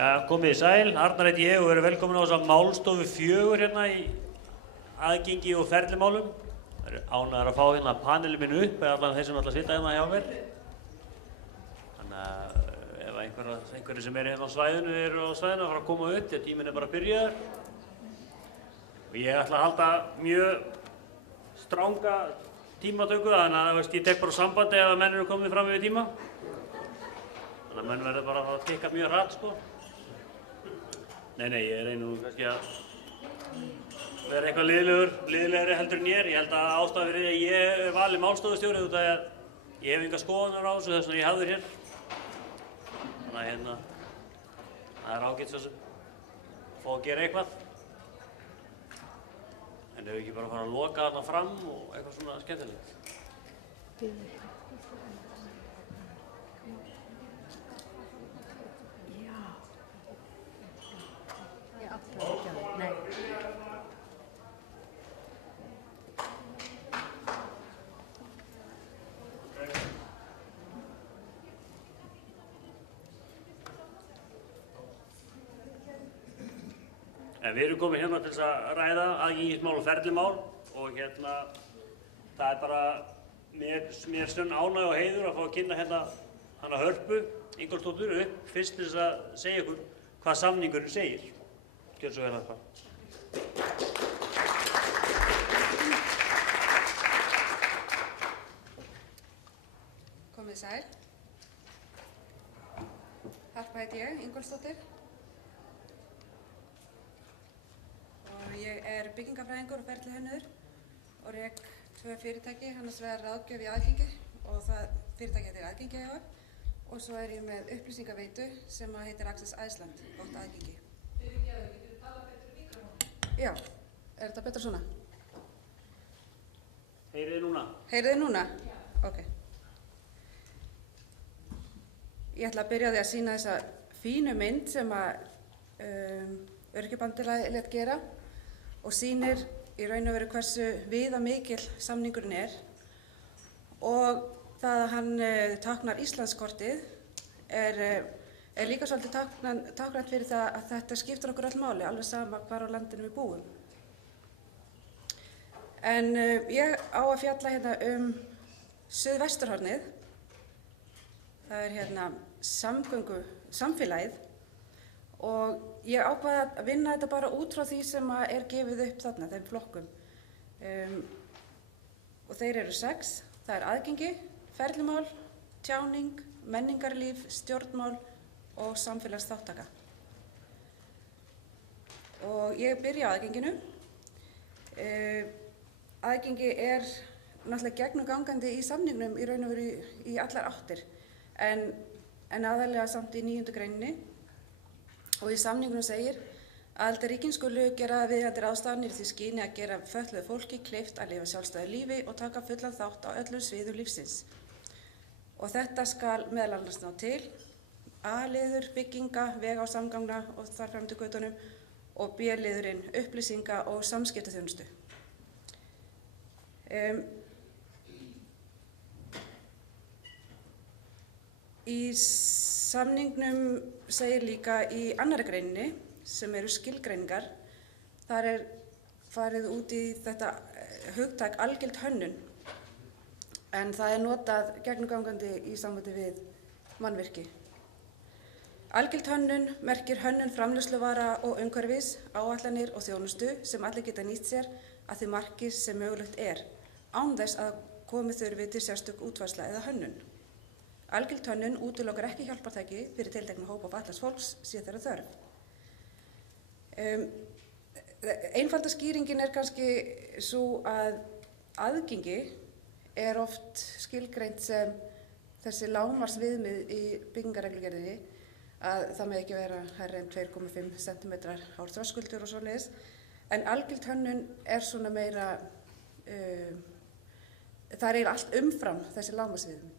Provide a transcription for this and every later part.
Ja, komið sæl, Arnar heiti ég og verið velkomin á þessa málstofu 4 hérna í aðgengi og ferlimálum. Það eru ánægðar að fá hérna panelið minn upp eða allan þeir sem ætla að sitja hérna hjá mér. Þannig að ef einhverju sem eru hérna á svæðinu eru á svæðinu að fara að koma upp, því tíminn er bara byrjaður. Og ég ætla að halda mjög stranga tímatöku, þannig að ég tek bara sambandi ef menn eru komið fram yfir tíma. Þannig að menn verður bara að tikka mjög hratt, sko. Nei, ég reyni nú kannski að vera eitthvað liðlegri heldur en ég er. Ég held að ástæðan fyrir því að ég er valinn málstofustjóri út af því að ég hef enga skoðunar á þessu, þess vegna ég hafði hér. Þannig að hérna, það er ágætt svo sem fá að gera eitthvað. En ef við ekki bara fara að loka þarna fram og eitthvað svona skemmtilegt. En við erum komin hérna til þess að ræða aðgengismál og ferlimál og hérna það er bara mér sönn ánægja og heiður að fá að kynna hérna hana Hörpu Ingólfsdóttur upp fyrst til þess að segja ykkur hvað samningurinn segir. Gjörðu svo vel Harpa. Komið sæl. Harpa heiti ég, Ingólfsdóttir. Og ég er byggingafræðingur og ferlihönnuður og rek 2 fyrirtæki, annars vegar ráðgjöf í aðgengi og það fyrirtæki heitir Aðgengi og svo er ég með upplýsingaveitu sem heitir Access Iceland, gott aðgengi. Fyrirgefðu, getur þú talað betur í mikrofónum? Já, er þetta betra svona? Heyrið þið núna? Heyrið þið núna? Já. Ok. Ég ætla að byrja á því að sýna þessa fínu mynd sem að Öryrkjabandalagið lét gera og sýnir í raun og veru hversu viðamikil samningurinn er og það að hann táknar Íslandskortið er líka svolítið táknrænt fyrir það að þetta skiptir okkur öll máli, alveg sama hvar á landinu við búum. En ég á að fjalla hérna Suðvesturhornið, það er hérna samfélagið og ég ákvaði að vinna þetta bara út frá því sem er gefið upp þarna, þeim flokkum. Og þeir eru 6, það er aðgengi, ferlimál, tjáning, menningarlíf, stjórnmál og samfélagsþáttaka. Og ég byrja á aðgenginu. Aðgengi er náttúrulega gegnumgangandi í samningnum í raun og veru í allar áttir, en aðallega samt í 9. greininni. Og í samningnum segir að aðildarríkin skulu gera viðeigandi ráðstafanir í því skyni að gera fötluðu fólki kleift að lifa sjálfstæðu lífi og taka fullan þátt á öllum sviðum lífsins. Og þetta skal meðal annars ná til A-liður bygginga, vega og samgangna og þar fram til götunum og B-liðurinn upplýsinga og samskiptaþjónustu. Í samningnum segir líka í 2. greininni, sem eru skilgreiningar, þar er farið út í þetta hugtak algild hönnun, en það er notað gegnumgangandi í sambandi við mannvirki. Algild hönnun merkir hönnun framleiðsluvara og umhverfis, áætlanir og þjónustu sem allir geta nýtt sér að því marki sem mögulegt er, án þess að komið þurfi til sérstök útfærsla eða hönnun. Algild hönnun útilokar ekki hjálpartæki fyrir tiltekna hópa fatlaðs fólks sé þeirra þörf. Einfalda skýringin er kannski svo að aðgengi er oft skilgreint sem þessi lágmarksviðmið í byggingarreglugerðinni að það með ekki vera hærri en 2,5 cm hár þröskuldur og svoleiðis, en algild hönnun er svona meira, það er allt umfram þessi lágmarksviðmið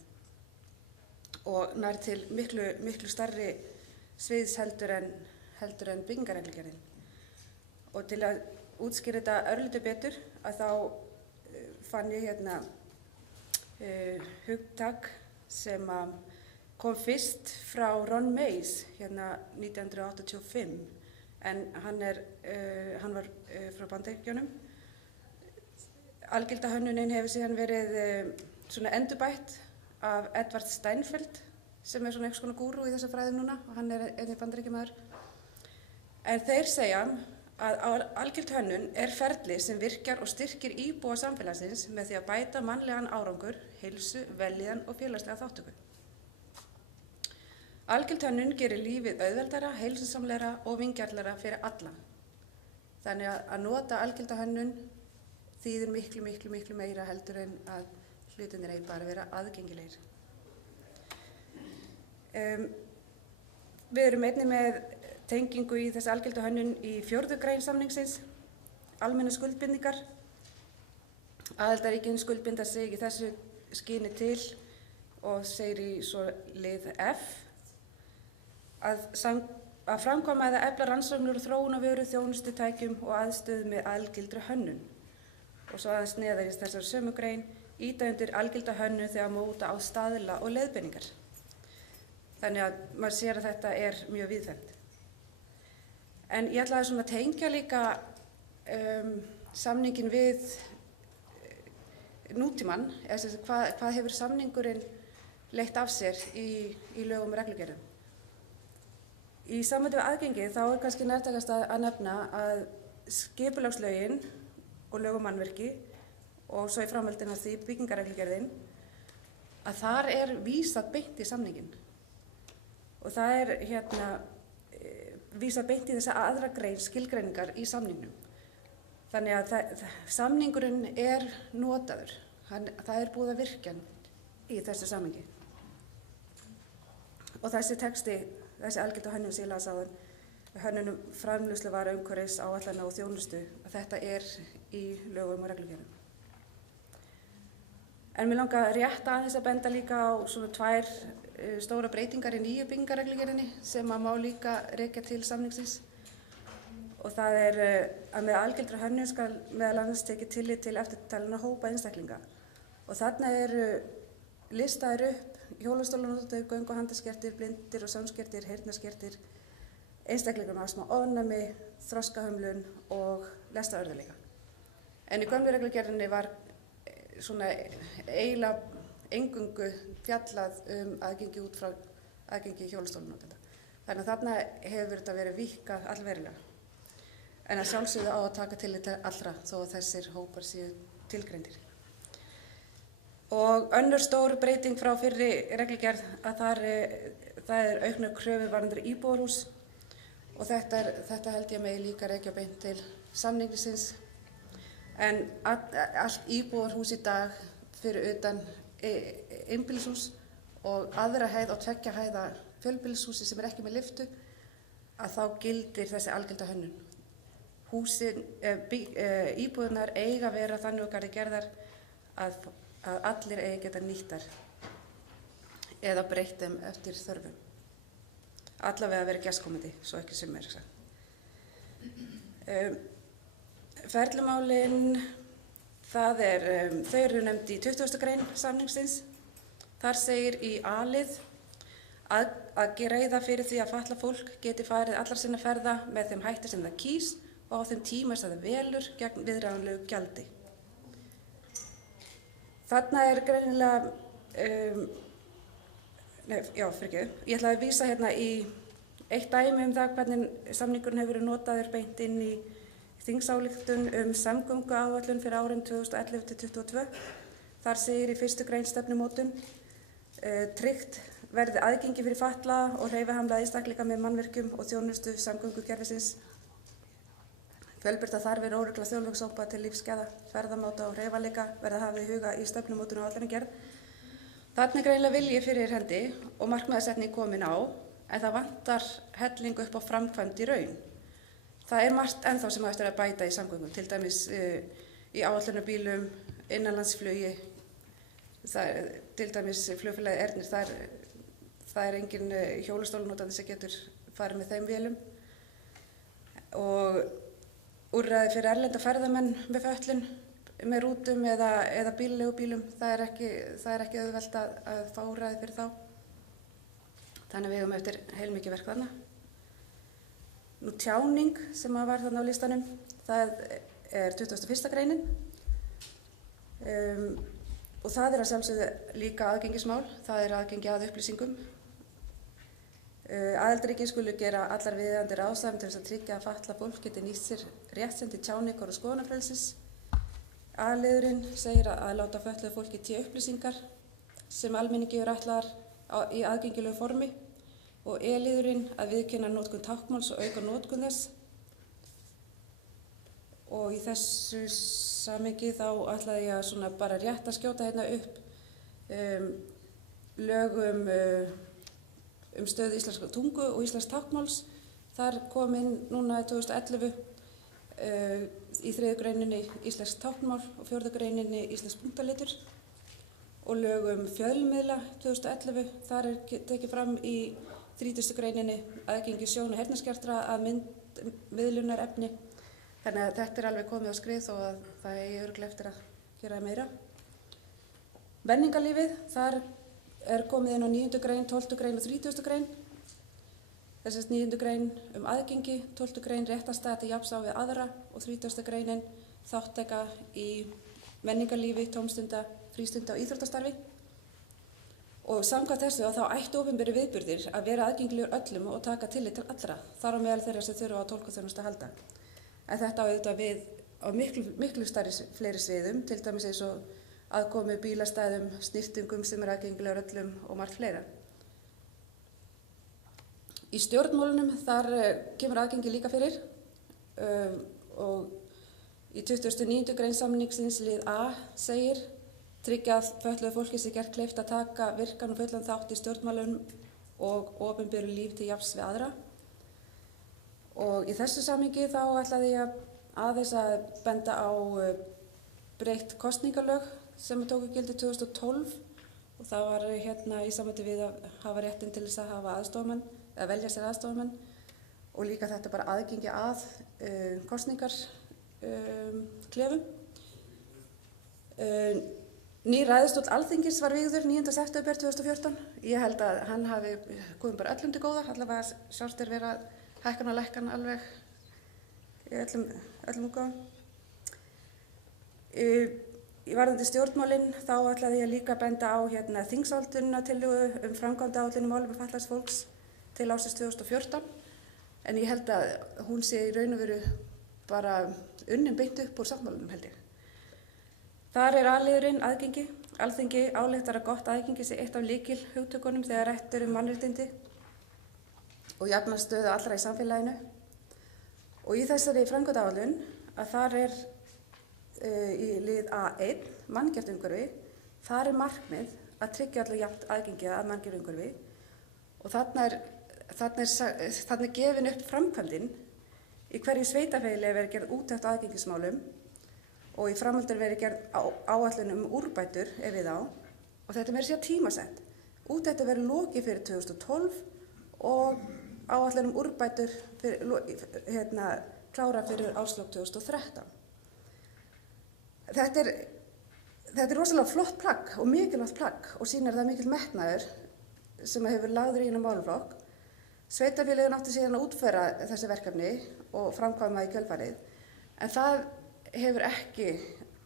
og nær til miklu stærri sviðs heldur en byggingarreglugerðin. Og til að útskýra þetta örlítið betur að þá fann ég hérna hugtak sem kom fyrst frá Ron Mays hérna 1985 en hann var frá Bandaríkjunum. Algilda hönnunin hefur síðan verið svona endurbætt af Edward Steinfeld sem svona einhvers konar gúrú í þessu fræðum núna og hann einnig Bandaríkjamaður. En þeir segja að algild hönnun ferli sem virkjar og styrkir íbúa samfélagsins með því að bæta mannlegan árangur, heilsu, vellíðan og félagslega þátttöku. Algild hönnun gerir lífið auðveldara, heilsusamlegra og vingjarnlegra fyrir alla. Þannig að nota algilda hönnun þýðir miklu meira heldur en að hlutirnir eigi bara að vera aðgengilegir. Við erum einnig með tengingu í þessi algildu hönnun í 4. grein samningsins, almennar skuldbindingar. Aðildarríkin skuldbinda sig í þessu skyni til og segir í svo lið F að framkvæma eða efla rannsóknir og þróun á vöru, þjónustutækjum og aðstöðu með algildri hönnun. Og svo aðeins neðar í þessari sömu grein, ýta undir algilda hönnun þegar móta á staðla og leiðbeiningar. Þannig að maður sér að þetta mjög víðfeðmt. En ég ætlaði svona að tengja líka samningin við nútímann, eða hvað hefur samningurinn leitt af sér í lögum og reglugerðum. Í sambandi við aðgengi þá kannski nærtækast að nefna að skipulagslögin og lög um mannvirki og svo í framhaldinu af því byggingarreglugerðin, að þar vísað beint í samninginn. Og það vísað beint í þessa aðra grein skilgreiningar í samningnum. Þannig að samningurinn notaður, það búið að virkja í þessu samhengi. Og þessi texti, þessi algilda hönnun sem ég las áðan, hönnunum framleiðslu vara, umhverfis, áætlana og þjónustu, að þetta í lögum og reglugerðum. En mér langar rétt aðeins að benda líka á svona 2 stóra breytingar í nýju byggingarreglugerðinni sem að má líka rekja til samningsins. Og það að með algildri hönnun skal meðal annars tekið tillit til eftirtalinna hópa einstaklinga. Og þarna listaðir upp hjólastólanotendur, göng- og handaskertir, blindir og sjónskertir, heyrnarskertir, einstaklingar með astma og ofnæmi, þroskahömlun og lestrarörðugleika. En í gömlu reglugerðinni var svona eiginlega eingöngu fjallað aðgengi út frá aðgengi hjólastólanotendur. Þannig að þarna hefur þetta verið víkkað allverulega. En að sjálfsögðu á að taka tillit til allra þó að þessir hópar séu tilgreindir. Og önnur stór breyting frá fyrri reglugerð að það auknar kröfur varðandi íbúðarhús og þetta held ég megi líka rekja beint til samningsins. En allt íbúðarhús í dag fyrir utan einbýlishús og aðra hæð og 2 hæða fjölbýlishúsi sem ekki með lyftu, að þá gildir þessi algilda hönnun. Íbúðirnar eiga að vera þannig og garði gerðar að allir eiga geta nýttar eða breytt þeim eftir þörfum. Allavega að vera gestkomandi, svo ekki sem sagt. Ferlumálin, þau eru nefnd í 20. grein samningsins. Þar segir í A-lið að greiða fyrir því að fatlað fólk geti farið allar sinna ferða með þeim hætti sem það kýs og á þeim tíma sem það velur gegn viðráðanlegu gjaldi. Þarna greinilega, ég ætla að vísa hérna í eitt dæmi það hvernig samningurinn hefur verið notaður beint inn í þingsályktun samgönguáætlun fyrir árin 2011-2022. Þar segir í 1. grein stefnumótun, tryggt verði aðgengi fyrir fatlaða og hreyfihamlaða einstaklinga með mannvirkjum og þjónustu samgöngukerfisins. Fjölbreyttar þarfir óregla þjóðfélagshópa til lífsgæða, ferðamáta og hreyfanleika verða hafið í huga í stefnumótun og áætlanagerð. Þarna greinilega vilji fyrir hendi og markmiðasetning komin á, en það vantar helling upp á framkvæmd í raun. Það margt ennþá sem eftir að bæta í samgöngum, til dæmis í áætlunarbílum, innanlandsflugi, til dæmis flugfélagið Ernir, það engin hjólastólnotandi sem getur farið með þeim vélum. Og úrræði fyrir erlenda ferðamenn með fötlun, með rútum eða bílaleigubílum, það er ekki auðvelt að fá úrræði fyrir þá. Þannig við eigum eftir heilmikið verk þarna. Nú tjáning sem var þarna á listanum, það er 21. greinin. Og það er að sjálfsögðu líka aðgengismál, það er aðgengi að upplýsingum. Aðildarríkin skulu gera allar viðeigandi ráðstafanir til þess að tryggja að fatlað fólk geti nýtt sér rétt sinn til tjáningar og skoðanafrelsis. A-liðurinn segir að láta fötluðu fólki í té upplýsingar sem almenningi eru ætlaðar í aðgengilegu formi og E-liðurinn að viðurkenna notkun táknmáls og auka notkun þess. Og í þessu samhengi þá ætlaði ég að svona bara rétt að skjóta hérna upp lögum stöðu íslenskrar tungu og íslensks táknmáls. Þar kom inn núna í 2011 í 3. greininni íslenskt táknmál og 4. greininni íslensks punktalitur og lögum fjölmiðla 2011. Þar er tekið fram í 30. greininni aðgengi sjón- og heyrnarskertra að miðlunarefni. Þannig að þetta er alveg komið á skrið þó að það eigi örugglega eftir að gera það meira. Menningarlífið, þar er komið inn á 9. grein, 12. grein og 30. grein. Þessast 9. grein aðgengi, 12. grein réttarstaða til jafns á við aðra og 30. greinin þáttaka í menningarlífi, tómstunda, frístunda og íþróttastarfi. Og samkvæmt þessu að þá ættu opinberir viðburðir að vera aðgengilegur öllum og taka tillit til allra, þar á meðal þeirra sem þurfa á tólkaþjónustu að halda. En þetta á auðvitað við á miklu fleiri sviðum, til dæmis eins og aðkomu bílastæðum, snyrtingum sem er aðgengilegur öllum og margt fleira. Í stjórnmálunum þar kemur aðgengi líka fyrir og í 29. grein samningsins lið A segir tryggja að fötluðu fólki sé gert kleift að taka virkan og fullan þátt í stjórnmálum og opinberu líf til jafns við aðra. Og í þessu samhengi þá ætlaði ég aðeins að benda á breytt kosningalög sem tóku gildi 2012 og það var hérna í sambandi við að hafa réttinn til þess að hafa aðstoðarmenn, eða velja sér aðstoðarmenn og líka þetta bara aðgengi að kosningarklefum. Nýr ræðustóll Alþingis var vígður 9. september 2014. Ég held að hann hafi komið bara öllum til góða, allavega sjálft er verið að hækkan og lækkan alveg í öllum útgáfum. Í varðandi stjórnmálin þá ætlaði ég líka að benda á hérna þingsályktunartillögu framkvæmdaáætlun um málefni fatlaðs fólks til ársins 2014. En ég held að hún sé í raun og veru bara unnin beint upp úr sáttmálanum held ég. Þar er A-liðurinn aðgengi. Alþingi ályktar að gott aðgengi sé eitt af lykilhugtökunum þegar rætt er mannréttindi og jafna stöðu allra í samfélaginu. Og í þessari framkvæmdaáætlun að þar er í lið A1, manngjart umhverfi, þar er markmið að tryggja allir jafnt aðgengi að manngjart umhverfi og þarna er gefin upp framkvæmdin í hverju sveitarfélagi verið gerð úttekt á aðgengismálum og í framhaldinu verið gerð áætlun úrbætur ef við á og þetta meira sér tímasett. Úttektin verið lokið fyrir 2012 og áætlun úrbætur klára fyrir árslok 2013. Þetta er rosalega flott plagg og mikilvægt plagg og sýnir það mikill metnaður sem hefur lagður í þennan málaflokk. Sveitarfélögin áttu síðan að útfæra þessi verkefni og framkvæma í kjölfarið, en það hefur ekki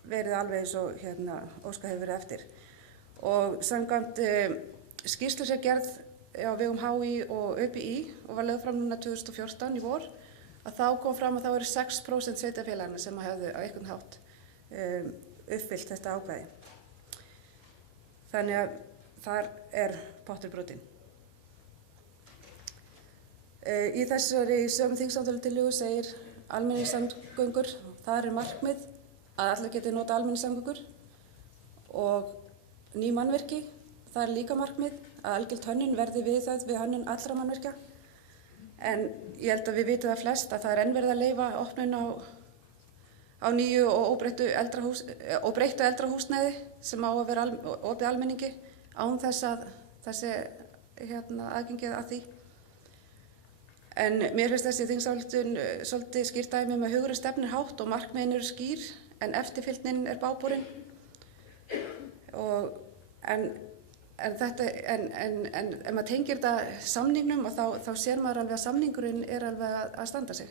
verið alveg eins og óskað hefur verið eftir. Og samkvæmt skýrslu sem gerð á vegum HÍ og ÖBÍ og var lögð fram núna 2014 í vor, að þá kom fram að þá eru 6% sveitarfélagana sem hefðu á einhvern hátt uppfyllt þetta ákvæði. Þannig að þar er pottur brotinn. Í þessari sömu þingsályktunartillögu segir almenningssamgöngur, þar er markmið að allir geti nota almenningssamgöngur og ný mannvirki, það er líka markmið að algild hönnun verði viðhöfð við hönnun allra mannvirkja. En ég held að við vitum það flest að það er enn verið að leyfa opnun á nýju og breyttu eldra húsnæði sem á að vera opið almenningi án þess að þessi aðgengið að því. En mér finnst þessi þingsályktun svolítið skýrt dæmi með hugurinn stefnir hátt og markmiðin eru skýr en eftirfylgnin er bágborin. En En ef maður tengir þetta samningnum og þá sér maður alveg að samningurinn alveg að standa sig.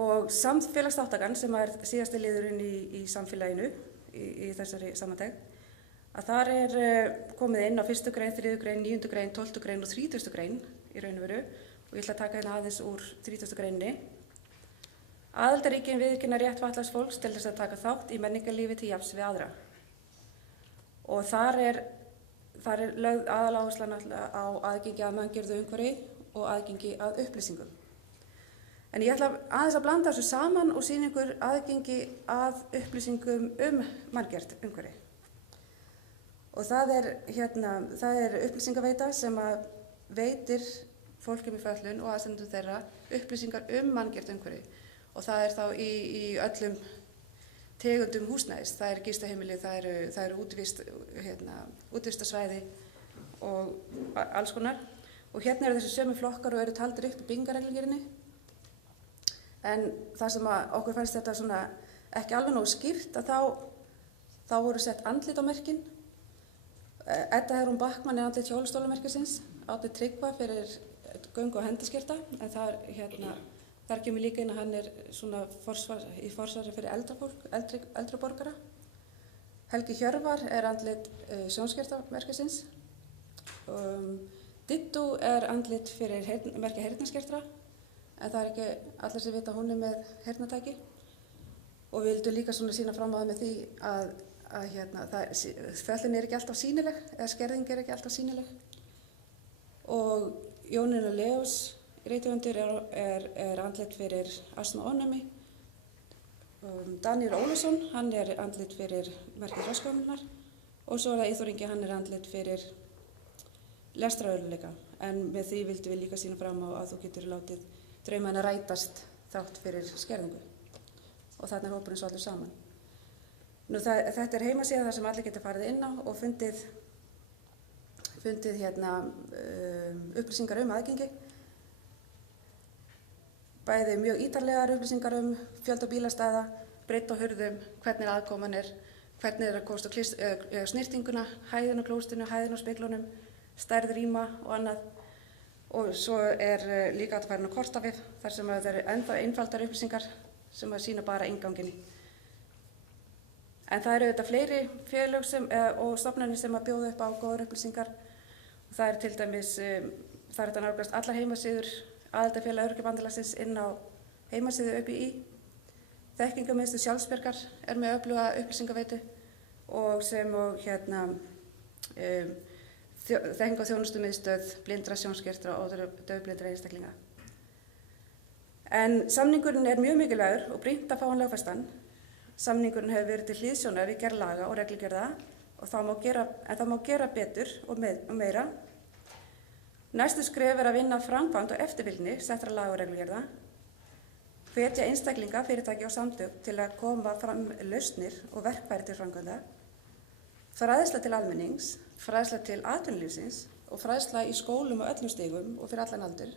Og samfélagsþátttakan sem síðasti liðurinn í samfélaginu í þessari samantekt, að þar komið inn á 1. grein, 3. grein, 9. grein, 12. grein og 30. grein í raun og veru, og ég ætla að taka hérna aðeins úr 30. greininni. Aðildarríkin viðurkenna rétt fatlaðs fólks til þess að taka þátt í menningarlífi til jafns við aðra. Og þar er lögð aðaláhersla á aðgengi að manngerðu umhverfi og aðgengi að upplýsingum. En ég ætla aðeins að blanda þessu saman og sýna ykkur aðgengi að upplýsingum manngert umhverfi. Og það er upplýsingaveita sem veitir fólki með fötlun og aðstandendum þeirra upplýsingar manngert umhverfi. Og það er þá í öllum tegundum húsnæðis. Það er gistaheimili, það eru útivistarsvæði og alls konar. Og hérna eru þessi sömu flokkar og eru taldir upp í byggingarreglugerðinni. En það sem okkur fannst þetta svona ekki alveg nógu skýrt, að þá voru sett andlit á merkin. Edda Heiðrún Backmann andlit hjólastólamerkisins, Árni Tryggva fyrir göngu- og hendaskerta, en þar kemur líka inn að hann svona í forsvari fyrir eldri borgara. Helgi Hjörvar andlit sjónskertamerkisins. Dittu andlit fyrir merki heyrnarskertra, en það ekki allir sem vita að hún með heyrnartæki. Og við vildum líka svona sýna fram á það með því að fötlun ekki alltaf sýnileg, eða skerðing ekki alltaf sýnileg. Og Jónína Leós rithöfundur andlit fyrir astma og ofnæmi. Daníel Ólafsson, hann andlit fyrir merki þroskahömlunar. Og svo það Eyþór Ingi, hann andlit fyrir lestrarörðugleika. En með því vildum við líka sýna fram á að þú getur látið draumana rætast þátt fyrir skerðingu. Og þarna hópurinn svo allir saman. Þetta heimasíða þar sem allir geta farið inn á og fundið upplýsingar aðgengi. Bæði mjög ítarlegar upplýsingar fjölda bílastæða, breidd á hurðum, hvernig aðkoman hvernig að komast á snyrtinguna, hæðin á klóstinu, hæðin á speglunum, stærð rýma og annað. Og svo líka hægt að fara inn á kortafið, þar sem það eru ennþá einfaldar upplýsingar sem sýna bara innganginn. En það eru auðvitað fleiri félög og stofnanir sem bjóða upp á góðar upplýsingar. Það til dæmis, það hægt að nálgast allar heimasíður aðildarfélag Öryrkjabandalagsins inn á heimasíðu ÖBÍ. Þekkingarmiðstöð Sjálfsbjargar með öfluga upplýsingaveitu og þekkingar- og þjónustumiðstöð blindra, sjónskertra og daufblindra einstaklinga. En samningurinn mjög mikilvægur og brýnt að fá hann lögfestan. Samningurinn hefur verið til hliðsjónar við gerð laga og reglugerða og það má gera betur og meira. Næstu skref að vinna framkvæmd og eftirfylgni settra laga og reglugerða, hvetja einstaklinga, fyrirtæki og samtök til að koma fram lausnir og verkfæri til framkvæmda, fræðsla til almennings, fræðsla til atvinnulífsins og fræðsla í skólum á öllum stigum og fyrir allan aldur.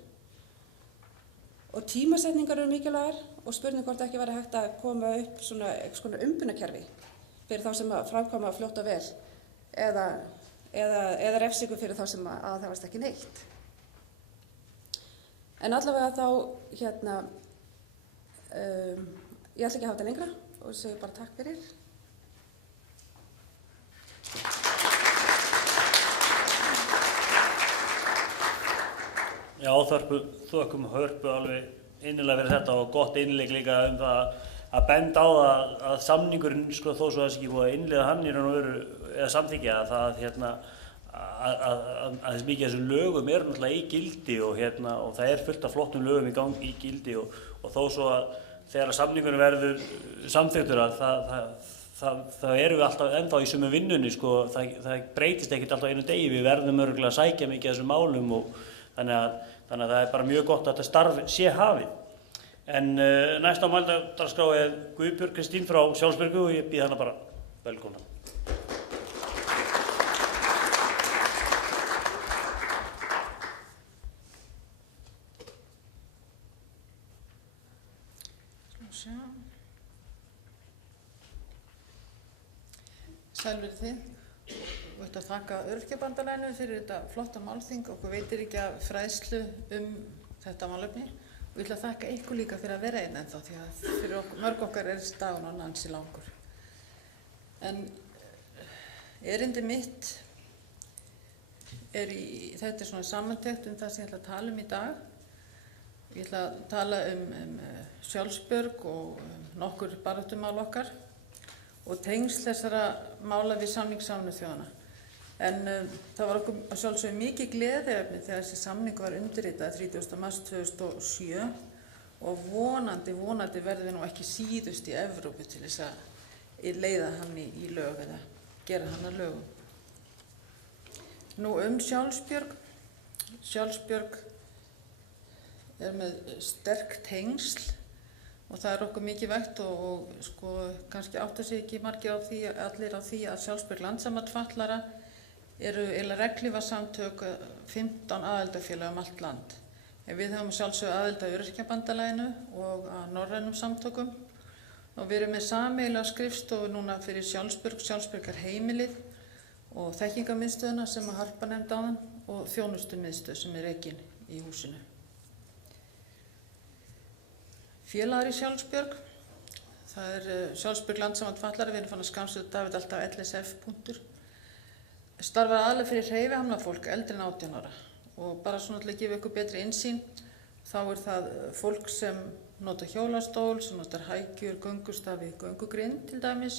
Og tímasetningar eru mikilvægar og spurning hvort ekki væri hægt að koma upp einhvers konar umbunarkerfi fyrir þá sem framkvæma fljótt og vel eða refsingu fyrir þá sem aðhafast ekki neitt. En allavega þá, ég ætla ekki að hafa þetta lengra og segi bara takk fyrir. Já, þökkum Hörpu alveg innilega fyrir þetta og gott innlegg líka það að benda á það að samningurinn, þó svo að það sé ekki búið að innleiða hann í raun og veru eða samþykkja að mikið af þessum lögum náttúrulega í gildi og það fullt af flottum lögum í gangi í gildi og þó svo að þegar samningurinn verður samþykktur að það erum við alltaf ennþá í sömu vinnunni, það breytist ekkert alltaf einu degi, við verðum örugglega að sækja mikið af þessum málum og þannig að það bara mjög gott að þetta starf sé hafið. En næst á mælendaskrá Guðbjörg Kristín frá Sjálfsbjörgu og ég býð hana bara velkomna. Sæl verið þið. Ég ætla að þakka Öryrkjabandalaginu fyrir þetta flotta málþing. Okkur veitir ekki af fræðslu þetta málefni. Og ég ætla að þakka ykkur líka fyrir að vera einn ennþá því að fyrir mörg okkar dagurinn og ansi langur. En erindi mitt þetta svona samantekt það sem ég ætla að tala í dag. Ég ætla að tala sjálfsbjörg og nokkur baráttumál okkar og tengsl þessara mála við samning Sameinuðu þjóðanna. En það var okkur að sjálfsögðu mikið gleðiefni þegar þessi samning var undirritað 30. mars 2007 og vonandi verði nú ekki síðust í Evrópu til þess að leiða hann í lög eða gera hann að lögum. Nú sjálfsbjörg. Sjálfsbjörg með sterk tengsl og það okkur mikilvægt og sko kannski átta sig ekki margir allir á því að Sjálfsbjörg Landssamtök fatlaðra eru regnhlífarsamtök 15 aðildarfélag allt land. En við höfum sjálfsögðu aðild að Öryrkjabandalaginu og að norrænum samtökum og við erum með sameiginlega skrifstofu núna fyrir Sjálfsbjörgarheimilið og þekkingarmiðstöðina sem að Harpa nefndi áðan og þjónustumiðstöð sem rekin í húsinu. Félagar í Sjálfsbjörg, það Sjálfsbjörg Landssamtök fatlaðra, við erum fann að skammstöðu Davíð alltaf LSF. Starfar aðalega fyrir hreyfihamlað fólk eldri en 18 ára og bara svona til að gefa ykkur betri innsýn, þá það fólk sem nota hjólastól, sem notar hækjur, göngustafi, göngugrind til dæmis,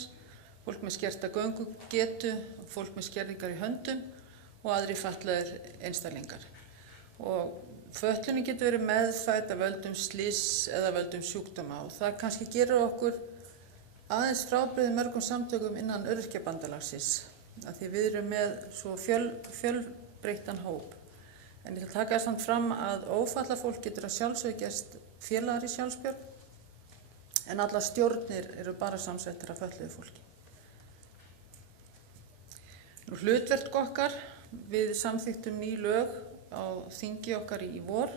fólk með skerta göngugetu, fólk með skerðingar í höndum og aðri fatlaðir einstaklingar. Og fötlunin getur verið meðfædd af völdum slyss eða völdum sjúkdóma og það kannski gerir okkur aðeins frábrugðið mörgum samtökum innan Öryrkjabandalagsins af því við erum með svo fjölbreyttan hóp. En ég ætla að taka samt fram að ófatlað fólk getur að sjálfsögðu gerst félagar í Sjálfsbjörg en allar stjórnir eru bara samsettar af fötluðu fólki. Nú hlutverk okkar, við samþykktum ný lög á þingi okkar í vor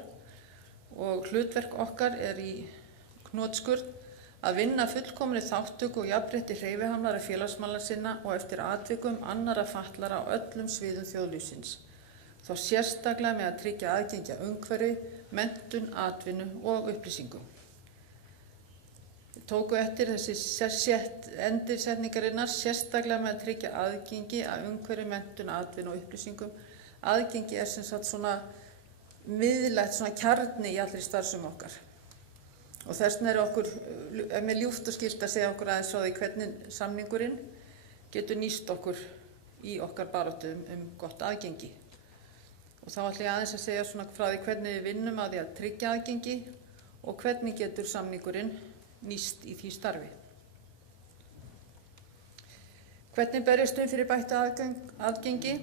og hlutverk okkar í hnotskurn að vinna fullkomni þátttöku og jafnrétti hreyfihamlaðra félagsmanna sinna og eftir atvikum annarra fatlaðra á öllum sviðum þjóðlífsins, þó sérstaklega með að tryggja aðgengi að umhverfi, menntun, atvinnu og upplýsingum. Tóku eftir þessi endursetningarinnar sérstaklega með að tryggja aðgengi að umhverfi, menntun, atvinnu og upplýsingum. Aðgengi sem sagt svona miðlægt svona kjarni í allri starfsemi okkar. Og þess vegna okkur með ljúft og skylt að segja okkur aðeins frá því hvernig samningurinn getur nýst okkur í okkar baráttu gott aðgengi. Og þá ætla ég aðeins að segja svona frá því hvernig við vinnum að því að tryggja aðgengi og hvernig getur samningurinn nýst í því starfi. Hvernig berjumst við fyrir bættu aðgengi?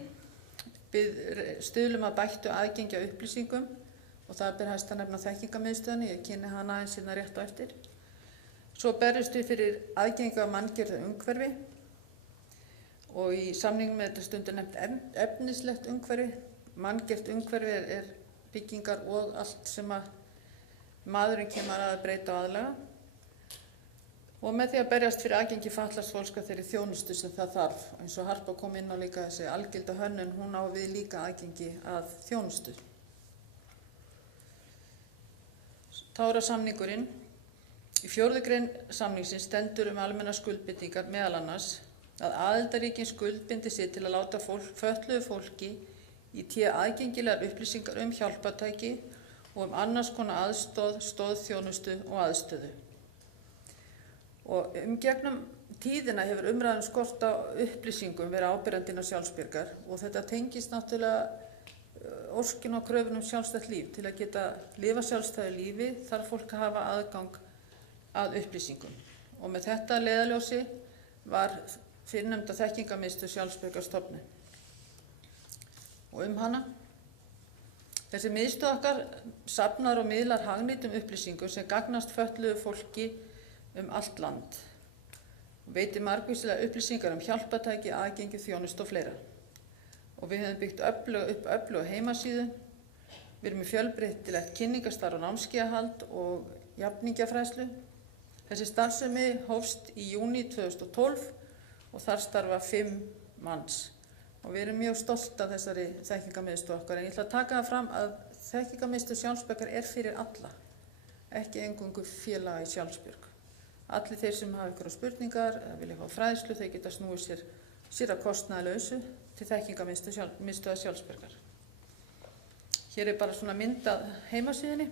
Við stuðlum að bættu aðgengi að upplýsingum og það ber hæst að nefna þekkingarmiðstöðinni, ég kynni hana aðeins hérna rétt á eftir. Svo berjumst við fyrir aðgengi að manngerðu umhverfi og í samningum með þetta stundur nefnt efnislegt umhverfi. Manngert umhverfi byggingar og allt sem að maðurinn kemur að breyta og aðlaga. Og með því að berjast fyrir aðgengi fatlaðs fólks að þeirri þjónustu sem það þarf. Eins og Harpa kom inn á líka þessi algilda hönnun, hún á við líka aðgengi að þjónustu. Þá samningurinn. Í 4. grein samningsins stendur almennar skuldbindingar meðal annars að aðildarríkin skuldbindi sig til að láta fötluðu fólki í té aðgengilegar upplýsingar hjálpartæki og annars konar aðstoð, stoðþjónustu og aðstöðu. Og gegnum tíðina hefur umræðan skort á upplýsingum verið áberandi innan Sjálfsbjörgar og þetta tengist náttúrulega óskin og kröfun sjálfstætt líf. Til að geta lifa sjálfstæðu lífi þarf fólk að hafa aðgang að upplýsingum. Og með þetta leiðarljósi var fyrrnefnda þekkingarmiðstöð Sjálfsbjörgar stofnuð. Og hana. Þessi miðstöð okkar safnar og miðlar hagnýtum upplýsingum sem gagnast fötluðu fólki allt land. Veitir margvíslega upplýsingar hjálpartæki, aðgengi, þjónustu og fleira. Og við höfum byggt upp öfluga heimasíðu. Við erum með fjölbreytilegt kynningarstarf og námskeiðahald og jafningjafræðslu. Þessi starfsemi hófst í júní 2012 og þar starfa 5 manns. Og við erum mjög stolt af þessari þekkingarmiðstöð okkar, en ég ætla að taka það fram að þekkingarmiðstöð Sjálfsbjargar er fyrir alla, ekki eingöngu félaga í Sjálfsbjörg. Allir þeir sem hafa einhverjar spurningar eða vilja fá fræðslu, þeir geta snúið sér að kostnaðarlausu til þekkingarmiðstöðar Sjálfsbjargar. Hér er bara svona mynd af heimasíðunni,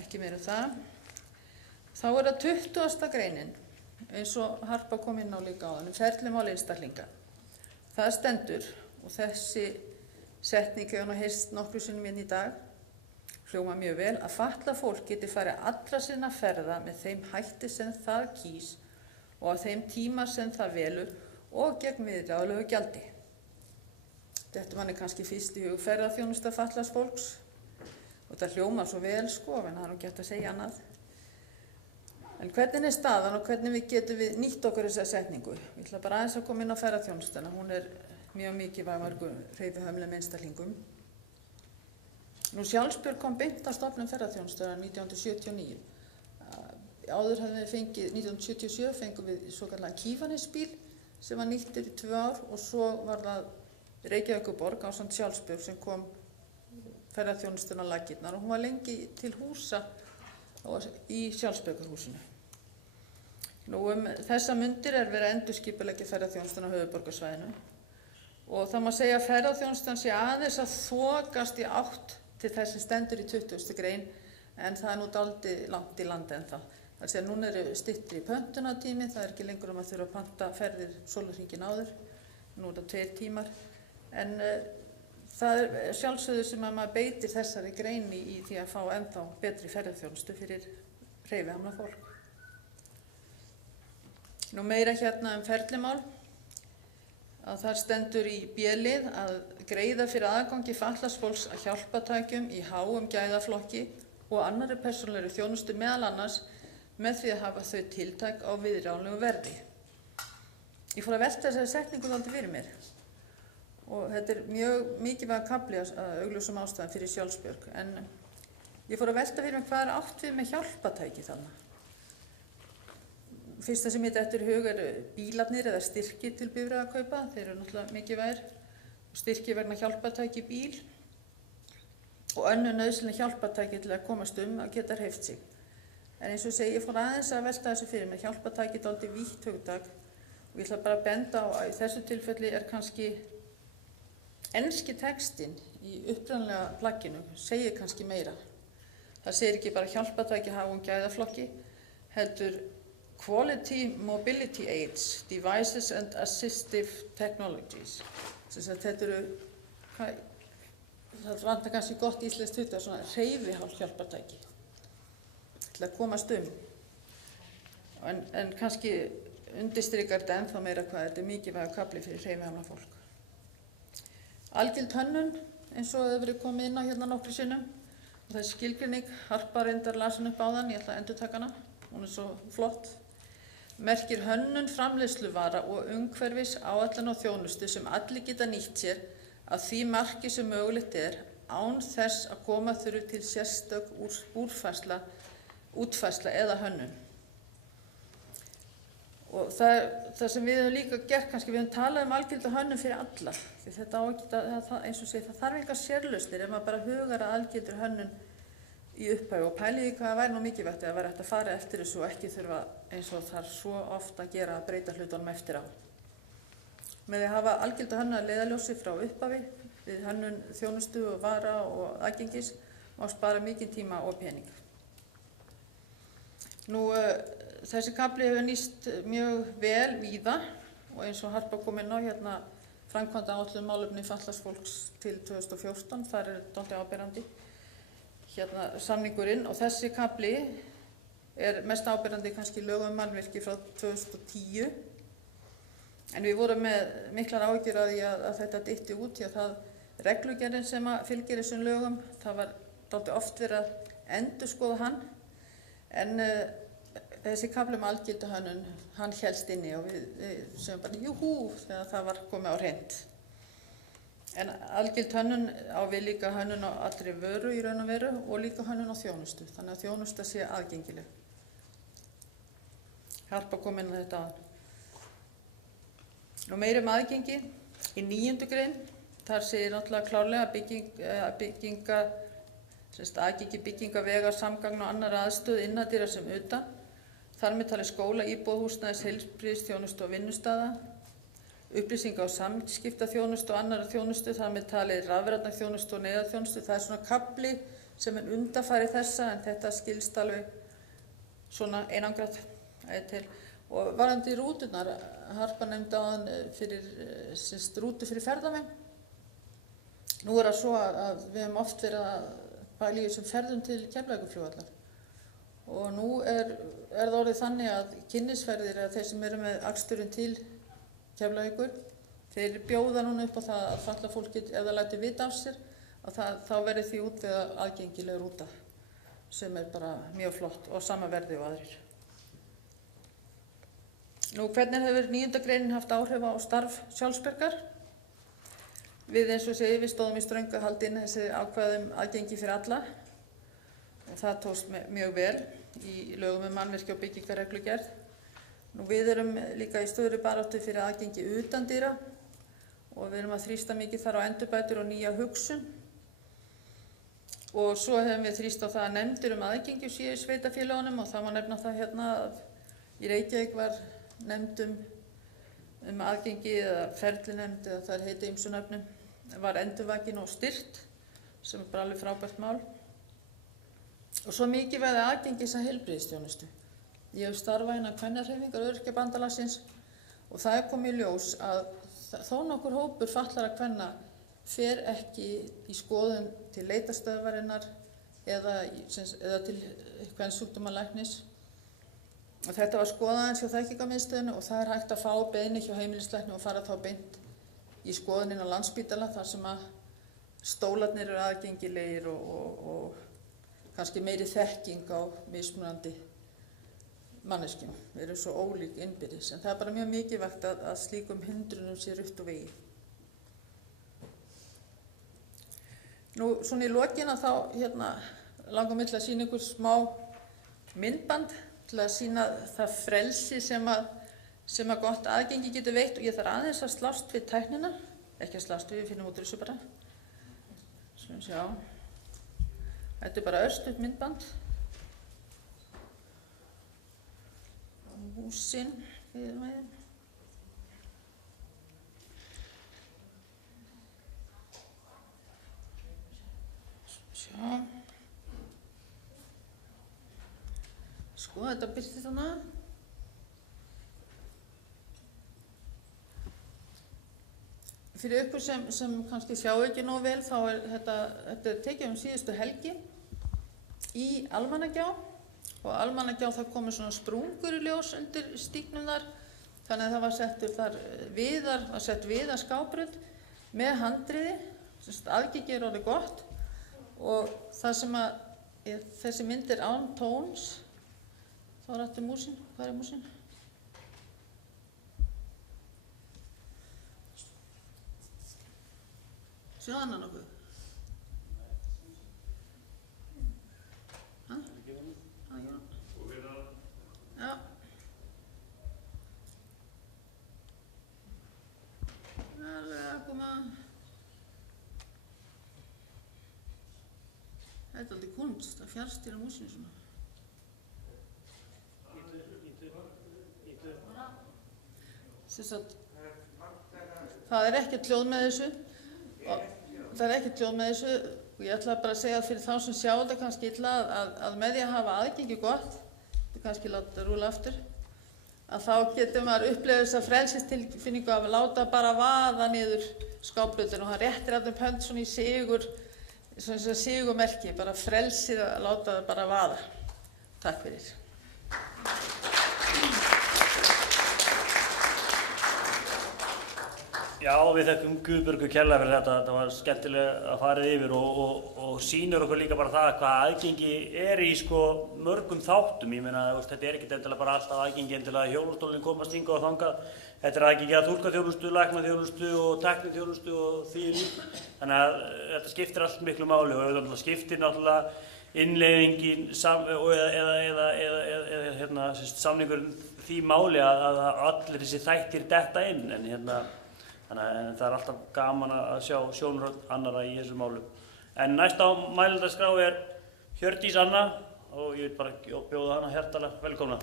ekki meira það. Þá er það 20. greinin, eins og Harpa kom inn á líka áðan, ferlimál einstaklinga. Það stendur, og þessi setning hefur nú heyrst nokkru sinnum inn í dag, hljóma mjög vel, að fatlað fólk geti farið allra sinna ferða með þeim hætti sem það kýs og á þeim tíma sem það velur og gegn viðráðanlegu gjaldi. Þetta manni kannski fyrst í hug ferðaþjónusta fatlaðs fólks og þetta hljómar svo vel sko, en það er nú ekki hægt að segja annað. En hvernig er staðan og hvernig getum við nýtt okkur þessa setningu? Ég ætla bara aðeins að koma inn á ferðaþjónustuna, hún er mjög mikilvæg mörgum hreyfihömlum einstaklingum. Nú Sjálfsbjörg kom beint að stofnun ferðaþjónustunnar 1979. Áður hafðum við fengið, 1977 fengum við svokallaðan Kívanesbíl sem var nýttur í 2 ár og svo var það Reykjavíkurborg ásamt Sjálfsbjörg sem kom ferðaþjónustunnar laggirnar og hún var lengi til húsa í Sjálfsbjargarhúsinu. Nú þessa mundir er verið að endurskipuleggja ferðaþjónustuna á höfuðborgarsvæðinu og það má segja að ferðaþjónustan sé aðeins að þokast í átt til þess sem stendur í 20. grein, en það er nú dálítið langt í landi ennþá. Það sé að núna eru styttri pöntunartími, það er ekki lengur að þurfa að panta ferðir sólarhringinn áður, nú er það 2 tímar, en það er sjálfsögðu sem að maður beitir þessari greini í því að fá ennþá betri ferðaþjónustu fyrir hreyfihamlað fólk. Nú meira hérna ferlimál, að þar stendur í B-lið að greiða fyrir aðgangi fatlaðs fólks að hjálpartækjum í háum gæðaflokki og annarri persónulegri þjónustu meðal annars með því að hafa þau tiltæk á viðráðanlegu verði. Ég fór að velta þessari setningu dálítið fyrir mér og þetta er mjög mikilvægur kafli að augljósum ástæðum fyrir Sjálfsbjörg, en ég fór að velta fyrir mér hvað er átt við með hjálpartæki þarna. Fyrsta sem ég dettur í hug bílarnir eða styrkir til bifreiðakaupa, þeir eru náttúrulega mikilvægir, styrkir vegna hjálpartæki í bíl og önnur nauðsynleg hjálpartæki til að komast að geta hreyft sig. En eins og ég segi, ég fór aðeins að velta þessu fyrir mér, hjálpartæki er dálítið vítt hugtak og ég ætla bara að benda á að í þessu tilfelli er kannski enski textinn í upprunalega plagginu segir kannski meira. Það segir ekki bara hjálpartæki háum gæðaflokki, heldur Quality Mobility Aids, Devices and Assistive Technologies. Þetta eru, það vantar kannski gott íslenskt hugtak, svona hreyfihjálpartæki til að komast en kannski undirstrikar þetta ennþá meira hvað þetta er mikilvægur kafli fyrir hreyfihamlað fólk. Algild hönnun, eins og hefur verið komið inn á hérna nokkru sinnum, og þessi skilgreining, Harpa reyndar lasin upp áðan, ég ætla að endurtaka hana, hún er svo flott. Merkir hönnun framleiðsluvara og umhverfis áætlun og þjónustu sem allir geta nýtt sér að því marki sem mögulegt er án þess að koma þurfi til sérstök útfærsla eða hönnun. Og það sem við höfum líka gert kannski, við höfum talað algilda hönnun fyrir alla. Því þetta á ekki, eins og segir, það þarf engar sérlausnir ef maður bara hugar að algildur hönnun í upphæfi og pæliði hvað væri nú mikilvægt eða væri hægt að fara eftir þessu og ekki þurfa eins og þarf svo oft að gera að breyta hlutunum eftir á. Með því að hafa algilda hönnun að leiðarljósi frá upphafi við hönnun þjónustu og vara og aðgengis má spara mikinn tíma og pening. Nú þessi kafli hefur nýst mjög vel víða og eins og Harpa kom inn á hérna framkvæmdaáætlun málefni fatlaðs fólks til 2014, þar er dálítið áberandi. Hérna samningurinn og þessi kafli er mest áberandi kannski lög mannvirki frá 2010 en við vorum með miklar áhyggjur af því að þetta dytti út því að það reglugerðin sem fylgir þessum lögum, það var dálítið oft verið að endurskoða hann en þessi kafli algilda hönnun, hann hélst inni og við segjum bara júhú þegar það var komið á hreint. En algild hönnun á við líka hönnun á allri vöru í raun og veru og líka hönnun á þjónustu, þannig að þjónusta sé aðgengileg. Harpa kom inn á þetta áðan. Og meira aðgengi í 9. grein. Þar segir náttúrulega klárlega aðgengi bygginga, vega, samgangna og annarra aðstöðu innandyra sem utan. Þar með talið skóla, íbúðarhúsnæðis, heilbrigðisþjónustu og vinnustaða, upplýsinga- og samskiptaþjónustu og annarra þjónustu, þar með talið rafrænarþjónustu og neyðarþjónustu. Það er svona kafli sem er undanfari þessa, en þetta skilst alveg svona einangrat til. Og varðandi rúturnar, Harpa nefndi áðan fyrir rútu fyrir ferðamenn. Nú er það svo að við höfum oft verið að pæla í þessum ferðum til Keflavíkurflugvallar. Og nú er það orðið þannig að kynnisferðir, eða þeir sem eru með aksturinn til Keflavíkur, þeir bjóða núna upp á það að fatlað fólk ef það lætur vita af sér, að þá verði því útvegað aðgengileg rúta, sem er bara mjög flott og sama verði og aðrir. Nú, hvernig hefur 9. greinin haft áhrif á starf Sjálfsbjargar? Við, eins og segi, við stóðum í ströngu að halda inn þessi ákvæðum aðgengi fyrir alla. Og það tókst mjög vel í lögum mannvirkja og byggingarreglugerð. Nú, við erum líka í stöðugri baráttu fyrir aðgengi utandyra og við erum að þrýsta mikið þar á endurbætur og nýja hugsun. Og svo hefum við þrýst á það að nefndir aðgengi séu í sveitarfélögunum, og það má nefna það hérna að í Reykjavík var nefndum aðgengi eða ferlinefnd, eða það heiti ýmsum nöfnum, var endurvakin og styrkt, sem er bara alveg frábært mál. Og svo mikilvægt aðgengis að heilbrigðisþjónustu. Ég hef starfað innan Kvennahreyfingar og Öryrkjabandalagsins og það er komið í ljós að þó nokkur hópur fatlaðra kvenna fer ekki í skoðun til leitarstöðvarinnar eða til kvensjúkdómalæknis. Og þetta var skoðað eins hjá Þekkingarmiðstöðinni og það er hægt að fá beiðni hjá heimilislækni og fara þá beint í skoðun inn á Landspítala, þar sem að stólarnir eru aðgengilegir og kannski meiri þekking á mismunandi manneskjum. Við erum svo ólík innbyrðis, en það er bara mjög mikilvægt að slíkum hindrunum sé rutt úr vegi. Nú, svona í lokin að þá langar mig til að sýna ykkur smá myndband til að sýna það frelsi sem að gott aðgengi getur veitt, og ég þarf aðeins að slást við tæknina, ekki að slást við finnum út úr þessu bara. Svona sjá. Þetta er bara örstutt myndband. Húsin við megin. Sjá. Sko, þetta byrti þarna. Fyrir ykkur sem kannski sjá ekki nóg vel, þá er þetta tekið síðustu helgi í Almannagjá, og Almannagjá það komið svona sprungur í ljós undir stígnum þar, þannig að það var settur þar viðar skábrönd með handriði, aðgengi er orðið gott, og það sem að þessi mynd er án tóns. Þá er þetta músin. Hvað er músin? Sjáðu hana nokkuð? Hæ? Já. Það er að koma. Þetta er aldrei kunst að fjárstýra músinu svona. Það er ekkert hljóð með þessu og ég ætla bara að segja að fyrir þá sem sjá þetta kannski illa að með því að hafa aðgengi gott, þetta kannski láta rúla aftur, að þá getur maður upplifað þessa frelsistilfinningu að láta bara vaða niður skábrautina, og hann réttir allur hönd svona í sigurmerki, bara frelsið að láta það bara vaða. Takk fyrir. Já, við þekkum Guðbjörgu kærlega fyrir þetta. Það var skemmtilega að fara yfir og sýnir okkur líka bara það hvað aðgengi er í mörgum þáttum. Ég meina, þetta er ekkert endilega bara alltaf aðgengi endilega að hjólastólinn komast hingað og þangað. Þetta er aðgengi að túlkaþjónustu, læknaþjónustu og tækniþjónustu og því líka. Þannig að þetta skiptir allt miklu máli, og þetta skiptir náttúrulega innleiðingin eða samningurinn því máli að allir þessi þættir detta inn, en þannig að það alltaf gaman að sjá sjónarhorn annarra í þessum málum. En næst á mælendaskrá Hjördís Anna og ég vil bara bjóða hana hjartalega velkomna.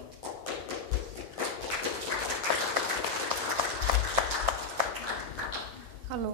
Halló.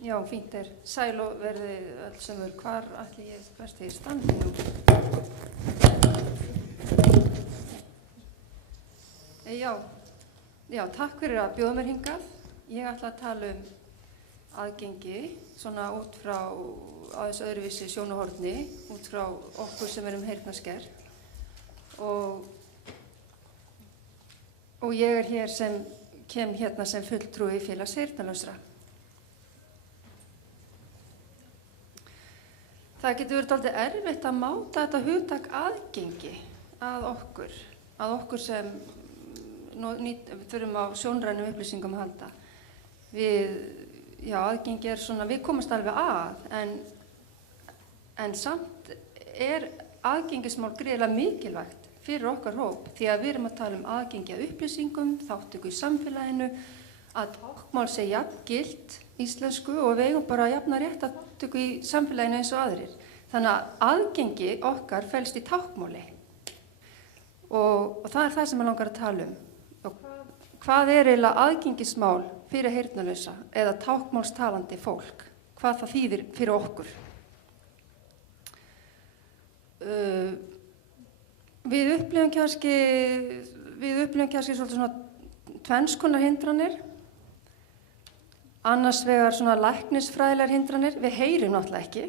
Já, fínt sæl og verðið öll sömur. Hvar ætli ég hvert þið standi nú? Já, takk fyrir að bjóða mér hingað. Ég ætla að tala aðgengi, svona út frá aðeins öðruvísi sjónarhorni, út frá okkur sem erum heyrnarskert. Og ég hér kem hérna sem fulltrúi félags heyrnarlausra. Það getur verið dálítið erfitt að máta þetta hugtak aðgengi að okkur sem þurfum á sjónrænum upplýsingum að halda. Aðgengi svona, við komumst alveg en samt aðgengismál gríðarlega mikilvægt fyrir okkar hóp, því að við erum að tala aðgengi að upplýsingum, þátttöku í samfélaginu, að táknmál sé jafngilt íslensku og við eigum bara jafna rétt að þátttöku í samfélaginu eins og aðrir. Þannig að aðgengi okkar felst í táknmáli og það það sem ég langar að tala Og hvað eiginlega aðgengismál fyrir heyrnarlausa eða táknmálstalandi fólk? Hvað það þýðir fyrir okkur? Við upplifum kannski svolítið svona tvenns konar hindranir. Annars vegar svona læknisfræðilegar hindranir. Við heyrum náttúrulega ekki.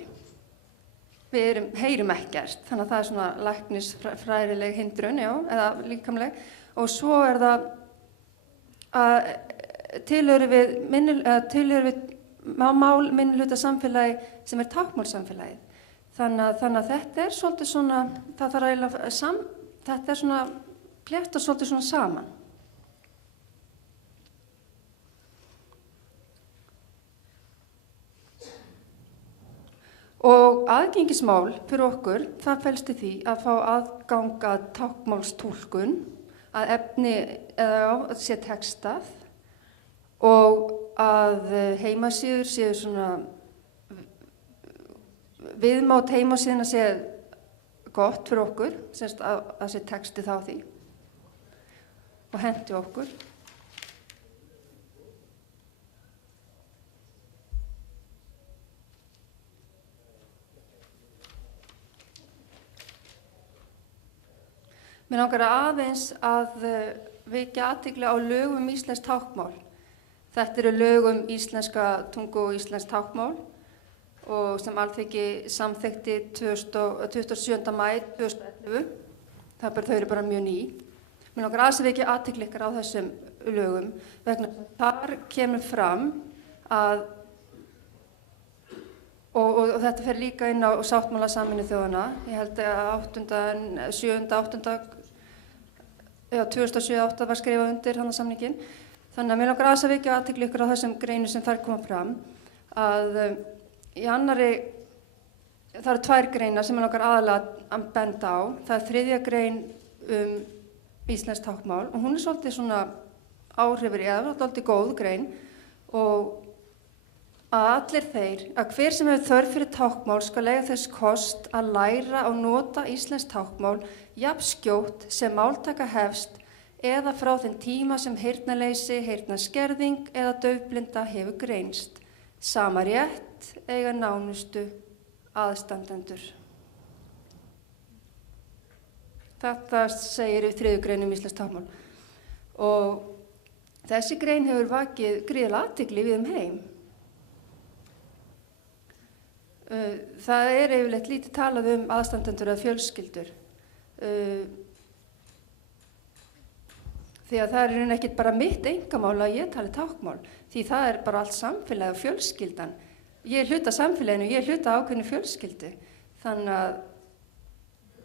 Við heyrum ekkert, þannig að það svona læknisfræðileg hindrun, eða líkamleg. Og svo það að tilheyrum við mál minnihluta samfélagi sem táknmálssamfélagið. Þannig að þetta svolítið svona, þetta svona plétta svolítið svona saman. Og aðgengismál fyrir okkur, það felst í því að fá aðgang að táknmálstúlkun, að efni eða sé textað og að heimasíður séu svona, viðmát heimasíðuna sé gott fyrir okkur, semst að sé textið á því og henti okkur. Mér langar aðeins að vekja athygli á lögum íslenskt táknmál. Þetta eru lög íslenska tungu og íslenskt táknmál og sem Alþingi samþykkti 27. maí 2011. Þau eru bara mjög ný. Mér langar aðeins að vekja athygli ykkar á þessum lögum vegna þar kemur fram að og þetta fer líka inn á sáttmála Sameinuðu þjóðanna. Ég held að 2007-2008 var skrifað undir þannig samningin. Þannig að mér langar aðeins að vekja athygli ykkur á þessum greinum sem þar koma fram. Að í annarri, það eru 2 greinar sem mér langar aðalega að benda á. Það 3. grein íslenskt táknmál og hún svolítið svona áhrifarík, svolítið góð grein og að allir þeir, að hver sem hefur þörf fyrir táknmál skal eiga þess kost að læra og nota íslenskt táknmál jafn skjótt sem máltaka hefst eða frá þeim tíma sem heyrnarleysi, heyrnarskerðing eða daufblinda hefur greinst. Sama rétt rétt eiga nánustu aðstandendur. Þetta segir í 3. grein íslenskt táknmál. Og þessi grein hefur vakið gríðarlega athygli víða heim. Það yfirleitt lítið talað aðstandendur eða fjölskyldur. Því að það í raun ekkert bara mitt einkamál að ég tali táknmál. Því það bara allt samfélagið og fjölskyldan. Ég hluta samfélaginu, ég hluta ákveðnu fjölskyldu. Þannig að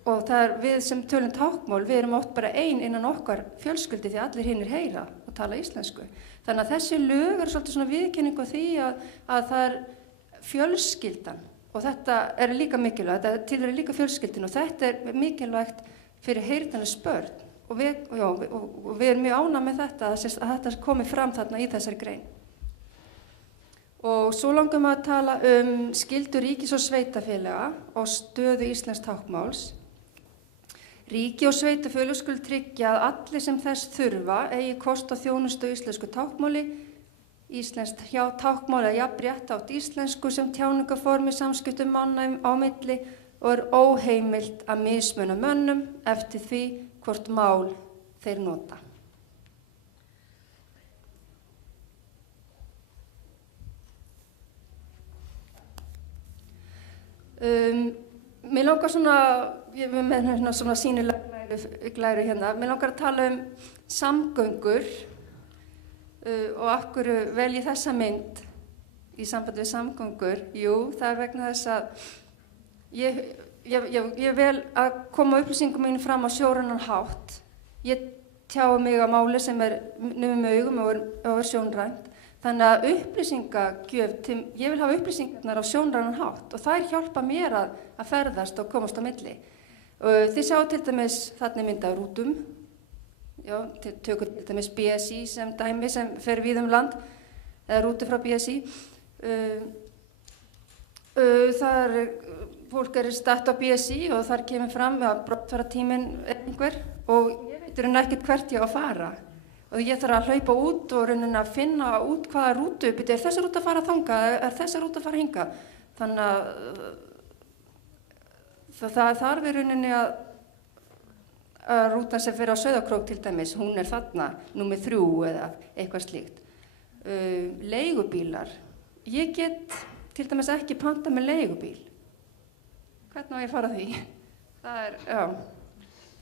og það við sem tölum táknmál, við erum oft bara ein innan okkar fjölskyldi því allir hinnir heyra og tala íslensku. Þannig að þessi lög svolítið svona viðurkenning á því að það fjölskyldan og þetta líka mikilvægt, þetta tilheyrir líka fjölskyldin og þetta mikilvægt fyrir heyrnarlaus börn og við erum mjög ánægð með þetta að þetta komi fram þarna í þessari grein. Og svo langar maður að tala skyldur ríkis og sveitarfélaga og stöðu íslensks táknmáls. Ríki og sveitarfélög skulu tryggja að allir sem þess þurfa eigi kost á þjónustu á íslensku táknmáli. Íslenskt táknmál jafn rétt átt íslensku sem tjáningarformi samskiptum manna á milli og óheimilt að mismuna mönnum eftir því hvort mál þeir nota. Mér langar ég er með svona sýnileglæru hérna, mér langar að tala samgöngur og af hverju vel ég þessa mynd í sambandi við samgöngur. Jú, það vegna þess að ég vel að koma upplýsingum mínu fram á sjórænan hátt. Ég tjái mig á máli sem numið með augum og er sjónrænt. Þannig að upplýsingagjöf, ég vil hafa upplýsingarnar á sjónrænan hátt og þær hjálpa mér að ferðast og komast á milli. Þið sjáu til dæmis þarna mynd af rútum, tökum til dæmis BSI sem dæmi sem fer víða land, eða rútu frá BSI. Fólk statt á BSI og þar kemur fram að brottfarartíminn einhver og ég veit ekkert hvert ég á að fara. Og ég þarf að hlaupa út og rauninni að finna út hvaða rútu, er þessi rúta að fara þangað, er þessi rúta að fara hingað. Þannig að það þarf í rauninni að rútan sem fer á Sauðárkrók til dæmis, hún þarna, númer 3 eða eitthvað slíkt. Leigubílar. Ég get til dæmis ekki panta með leigubíl. Hvernig á ég að fara því?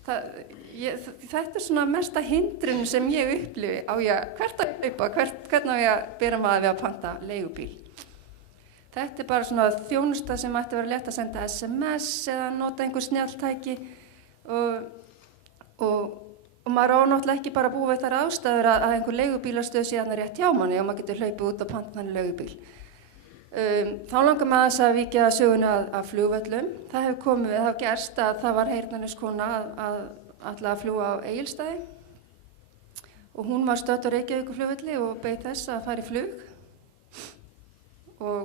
Þetta svona mesta hindrun sem ég upplifi á hvert að hlaupa, hvernig á ég að bera maður við að panta leigubíl. Þetta bara svona þjónusta sem ætti að vera létt að senda SMS eða nota einhver snjalltæki og maður á náttúrulega ekki bara búið við þær ástæður að einhver leigubílastöð sé þarna rétt hjá manni og maður getur hlaupið út og panta hann leigubíl. Þá langar maður þess að víkja söguna að flugvöllum. Það hefur gerst að það var heyrnarlaus kona að ætla að fljúga á Egilsstaði og hún var stödd á Reykjavíkurflugvelli og beið þess að fara í flug og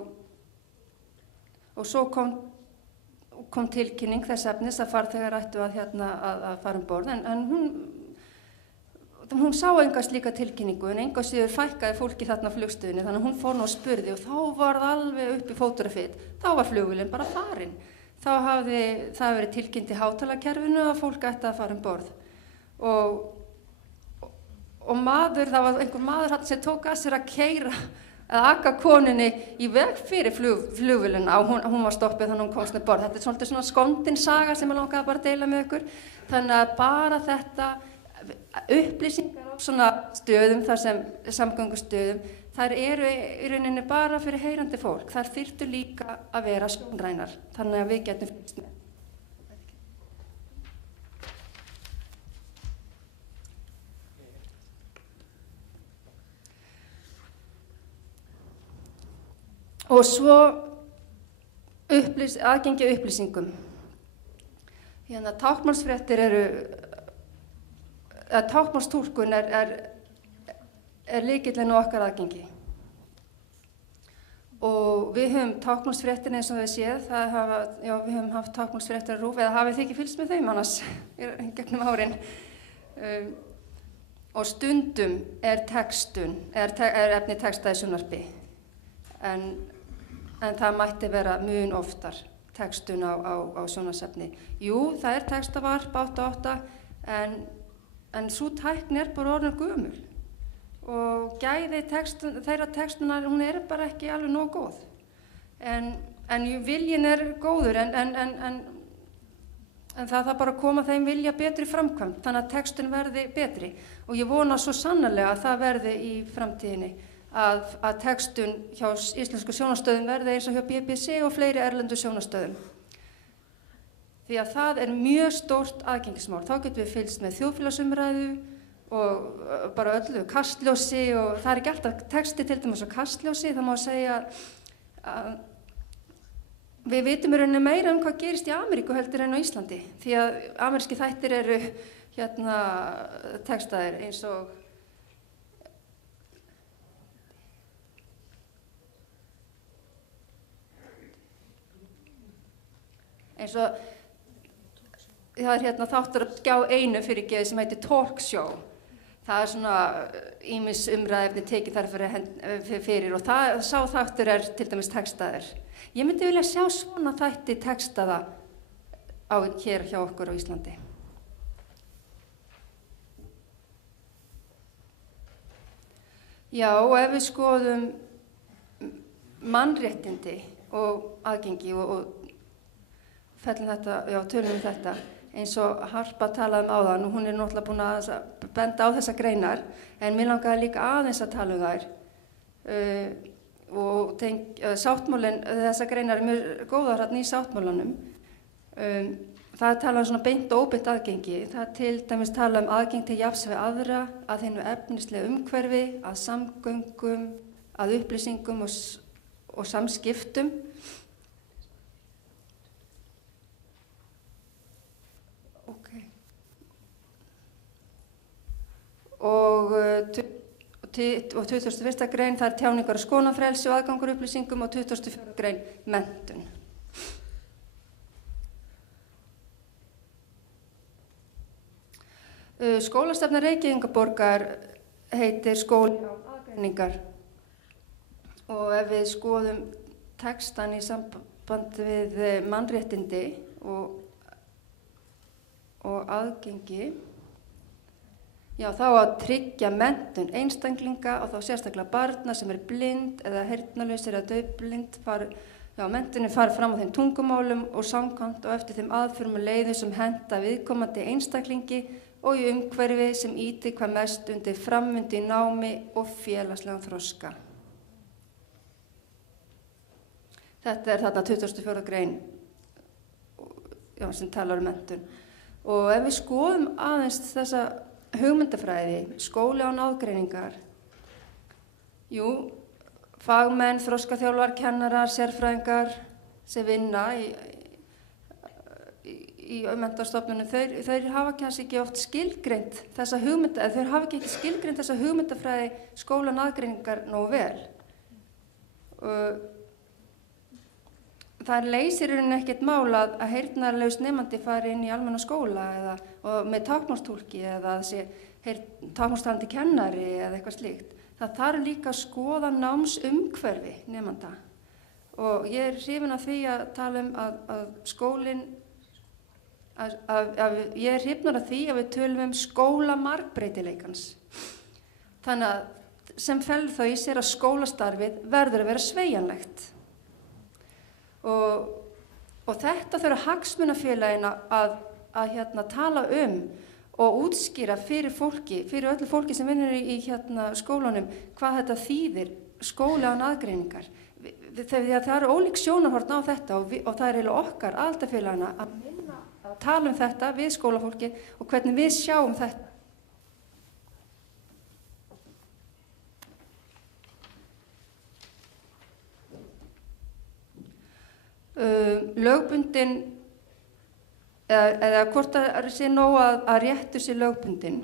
svo kom tilkynning þess efnis að farþegar ættu að fara borð en hún sá enga slíka tilkynningu en enga síður fækkaði fólki þarna á flugstöðinni þannig að hún fór nú og spurði og þá var það alveg upp í fóturafitt, þá var flugvélin bara farin. Þá hafði það verið tilkynnt í hátalarkerfinu að fólk ætti að fara borð og maður, það var einhver maður sem tók að sér að keyra að aka konunni í veg fyrir flugvélina og hún var stoppuð þannig að hún komst með borð. Þetta svolítið svona skondin saga sem ég langaði bara að deila með ykkur. Þannig að bara þetta upplýsingar á svona stöðum, þar sem samgöngustöðum, þær eru í rauninni bara fyrir heyrandi fólk. Þær þyrftu líka að vera sjónrænar, þannig að við getum fylgst með. Og svo aðgengi að upplýsingum. Hérna táknmálsfréttir táknmálstúlkun er lykillinn á okkar aðgengi. Og við höfum táknmálsfréttir eins og við séð, við höfum haft táknmálsfréttir á RÚV, eða hafið þið ekki fylgst með þeim annars gegnum árin. Og stundum er efni textað í sjónvarpi. En en það mætti vera mun oftar textun á sjónvarpsefni. Jú, það er textavarp 8.8 en sú tækni er bara orðin gömul og gæði þeirra textunar, hún er bara ekki alveg nóg góð. En viljinn er góður en það þarf bara að koma þeim vilja betri framkvæmd, þannig að textun verði betri og ég vona svo sannarlega að það verði í framtíðinni að textun hjá íslensku sjónvarpsstöðum verði eins og hjá BBC og fleiri erlendu sjónvarpsstöðum. Því að það er mjög stórt aðgengismál. Þá getum við fylgst með þjóðfélagsumræðu og bara öllu Kastljósi og það er ekki alltaf texti til dæmis á Kastljósi, það má segja að við vitum í rauninni meira hvað gerist í Ameríku heldur en á Íslandi því að ameríski þættir eru textaðir eins og það er þáttur að Skjá 1 fyrirgefið sem heitir Talk Show. Það er svona ýmis umræðefni tekið þar fyrir og sá þáttur er til dæmis textaður. Ég myndi vilja sjá svona þætti textaða hér hjá okkur á Íslandi. Já, og ef við skoðum mannréttindi og aðgengi og fellum þetta, já, tölum þetta, eins og Harpa talaði áðan og hún er náttúrulega búin að benda á þessar greinar, en mér langaði líka aðeins að tala þær. Og sáttmálinn, þessar greinar er mjög góðar hérna í sáttmálanum. Það er talað um svona beint og óbeint aðgengi. Það er til dæmis talað um aðgeng til jafns við aðra, að hinu efnislega umhverfi, að samgöngum, að upplýsingum og samskiptum. Og 21. grein, það er tjáningar og skoðanafrelsi og aðgangur upplýsingum og 24. grein, menntun. Skólastefna Reykjavíkurborgar heitir Skóli án aðgreiningar og ef við skoðum textan í sambandi við mannréttindi og aðgengi, já, þá að tryggja menntun einstaklinga og þá sérstaklega barna sem er blind eða heyrnarlausir eða daufblind. Menntunin fari fram á þeim tungumálum og samkvæmt og eftir þeim aðferðum og leiðum sem henta viðkomandi einstaklingi og í umhverfi sem ýtir hvað mest undir framvindu í námi og félagslegan þroska. Þetta er þarna 24. grein sem talar menntun. Og ef við skoðum aðeins þessa hugmyndafræði, skóli án aðgreiningar. Jú, fagmenn, þroskaþjálfar, kennarar, sérfræðingar sem vinna í menntastofnunum, þeir hafa kannski ekki oft skilgreint þessa hugmyndafræði skóla án aðgreiningar nógu vel. Það leysir ekkert mál að heyrnarlaus nemandi fari inn í almenna skóla og með táknmálstúlki eða þessi táknmálstalandi kennari eða eitthvað slíkt. Það þarf líka að skoða námsumhverfi nemanda. Og ég er hrifin af því að tala að skólinn, ég er hrifnur af því að við tölum skóla margbreytileikans. Þannig að sem felur þá í sér að skólastarfið verður að vera sveigjanlegt. Og þetta þurfa hagsmunafélagin að tala og útskýra fyrir öllu fólki sem vinnur í skólanum hvað þetta þýðir skóli án aðgreiningar. Það eru ólík sjónarhorn á þetta og það er eiginlega okkar aðildarfélagina að tala þetta við skólafólki og hvernig við sjáum þetta. Lögbundin eða hvort það sé nóg að réttur sé lögbundin.